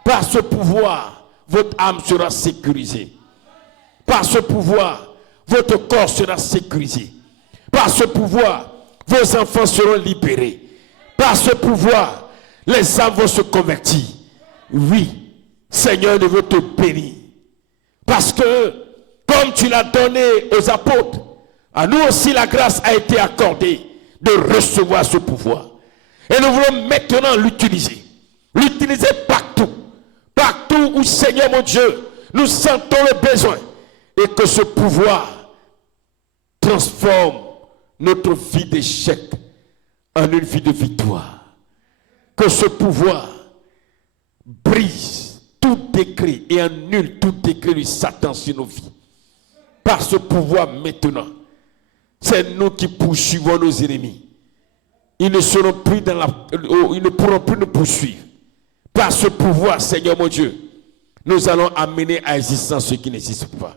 Par ce pouvoir, votre âme sera sécurisée. Par ce pouvoir, votre corps sera sécurisé. Par ce pouvoir, vos enfants seront libérés. Par ce pouvoir, les âmes vont se convertir. Oui, Seigneur, je veux te bénir. Parce que, comme tu l'as donné aux apôtres, à nous aussi la grâce a été accordée de recevoir ce pouvoir. Et nous voulons maintenant l'utiliser. L'utiliser partout. Partout où, Seigneur mon Dieu, nous sentons le besoin. Et que ce pouvoir transforme notre vie d'échec en une vie de victoire. Que ce pouvoir brise tout décret et annule tout décret de Satan sur nos vies. Par ce pouvoir maintenant, c'est nous qui poursuivons nos ennemis. Ils ne seront plus ils ne pourront plus nous poursuivre. Par ce pouvoir, Seigneur mon Dieu, nous allons amener à existence ce qui n'existe pas.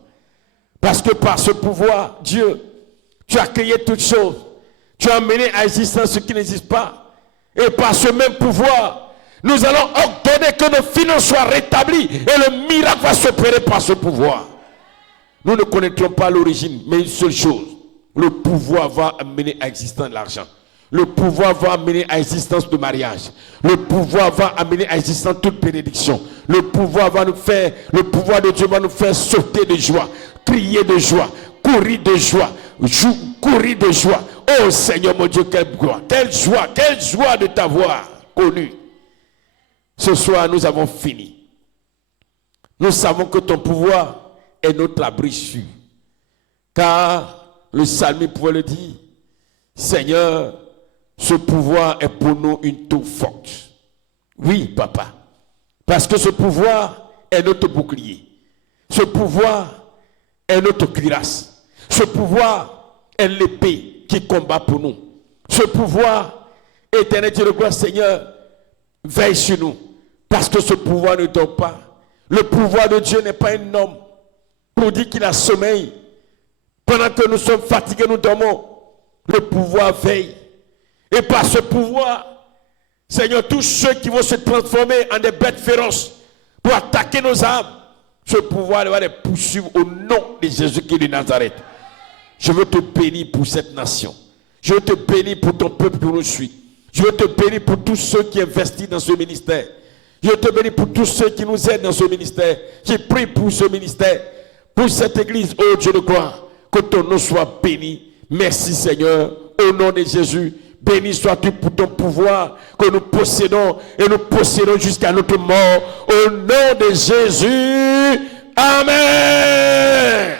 Parce que par ce pouvoir, Dieu, tu as créé toutes choses. Tu as amené à existence ce qui n'existe pas. Et par ce même pouvoir, nous allons ordonner que nos finances soient rétablies et le miracle va s'opérer par ce pouvoir. Nous ne connaîtrons pas l'origine, mais une seule chose. Le pouvoir va amener à existence l'argent. Le pouvoir va amener à existence le mariage. Le pouvoir va amener à existence toute bénédiction. Le pouvoir de Dieu va nous faire sauter de joie, crier de joie, courir de joie, courir de joie. Oh Seigneur mon Dieu, quelle joie de t'avoir connu. Ce soir, nous avons fini. Nous savons que ton pouvoir est notre abri sûr. Car le psalmiste pouvait le dire, Seigneur, ce pouvoir est pour nous une tour forte. Oui, papa. Parce que ce pouvoir est notre bouclier. Ce pouvoir est notre cuirasse. Ce pouvoir est l'épée qui combat pour nous. Ce pouvoir, éternel Dieu de gloire, Seigneur, veille sur nous. Parce que ce pouvoir ne dort pas. Le pouvoir de Dieu n'est pas un homme pour dire qu'il a sommeil. Pendant que nous sommes fatigués, nous dormons. Le pouvoir veille. Et par ce pouvoir, Seigneur, tous ceux qui vont se transformer en des bêtes féroces pour attaquer nos âmes, ce pouvoir va les poursuivre au nom de Jésus-Christ de Nazareth. Je veux te bénir pour cette nation. Je veux te bénir pour ton peuple qui nous suit. Je veux te bénir pour tous ceux qui investissent dans ce ministère. Je veux te bénir pour tous ceux qui nous aident dans ce ministère, qui prient pour ce ministère, pour cette église. Oh Dieu de gloire, que ton nom soit béni. Merci Seigneur, au nom de Jésus. Béni sois-tu pour ton pouvoir que nous possédons et nous possédons jusqu'à notre mort. Au nom de Jésus. Amen.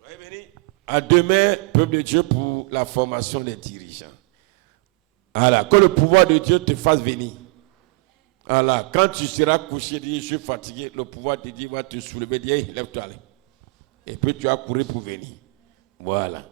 Soyez bénis. À demain, peuple de Dieu, pour la formation des dirigeants. Voilà, que le pouvoir de Dieu te fasse venir. Voilà, quand tu seras couché, dis, je suis fatigué, le pouvoir de Dieu va te soulever, dis, lève-toi. Et puis tu vas courir pour venir. Voilà.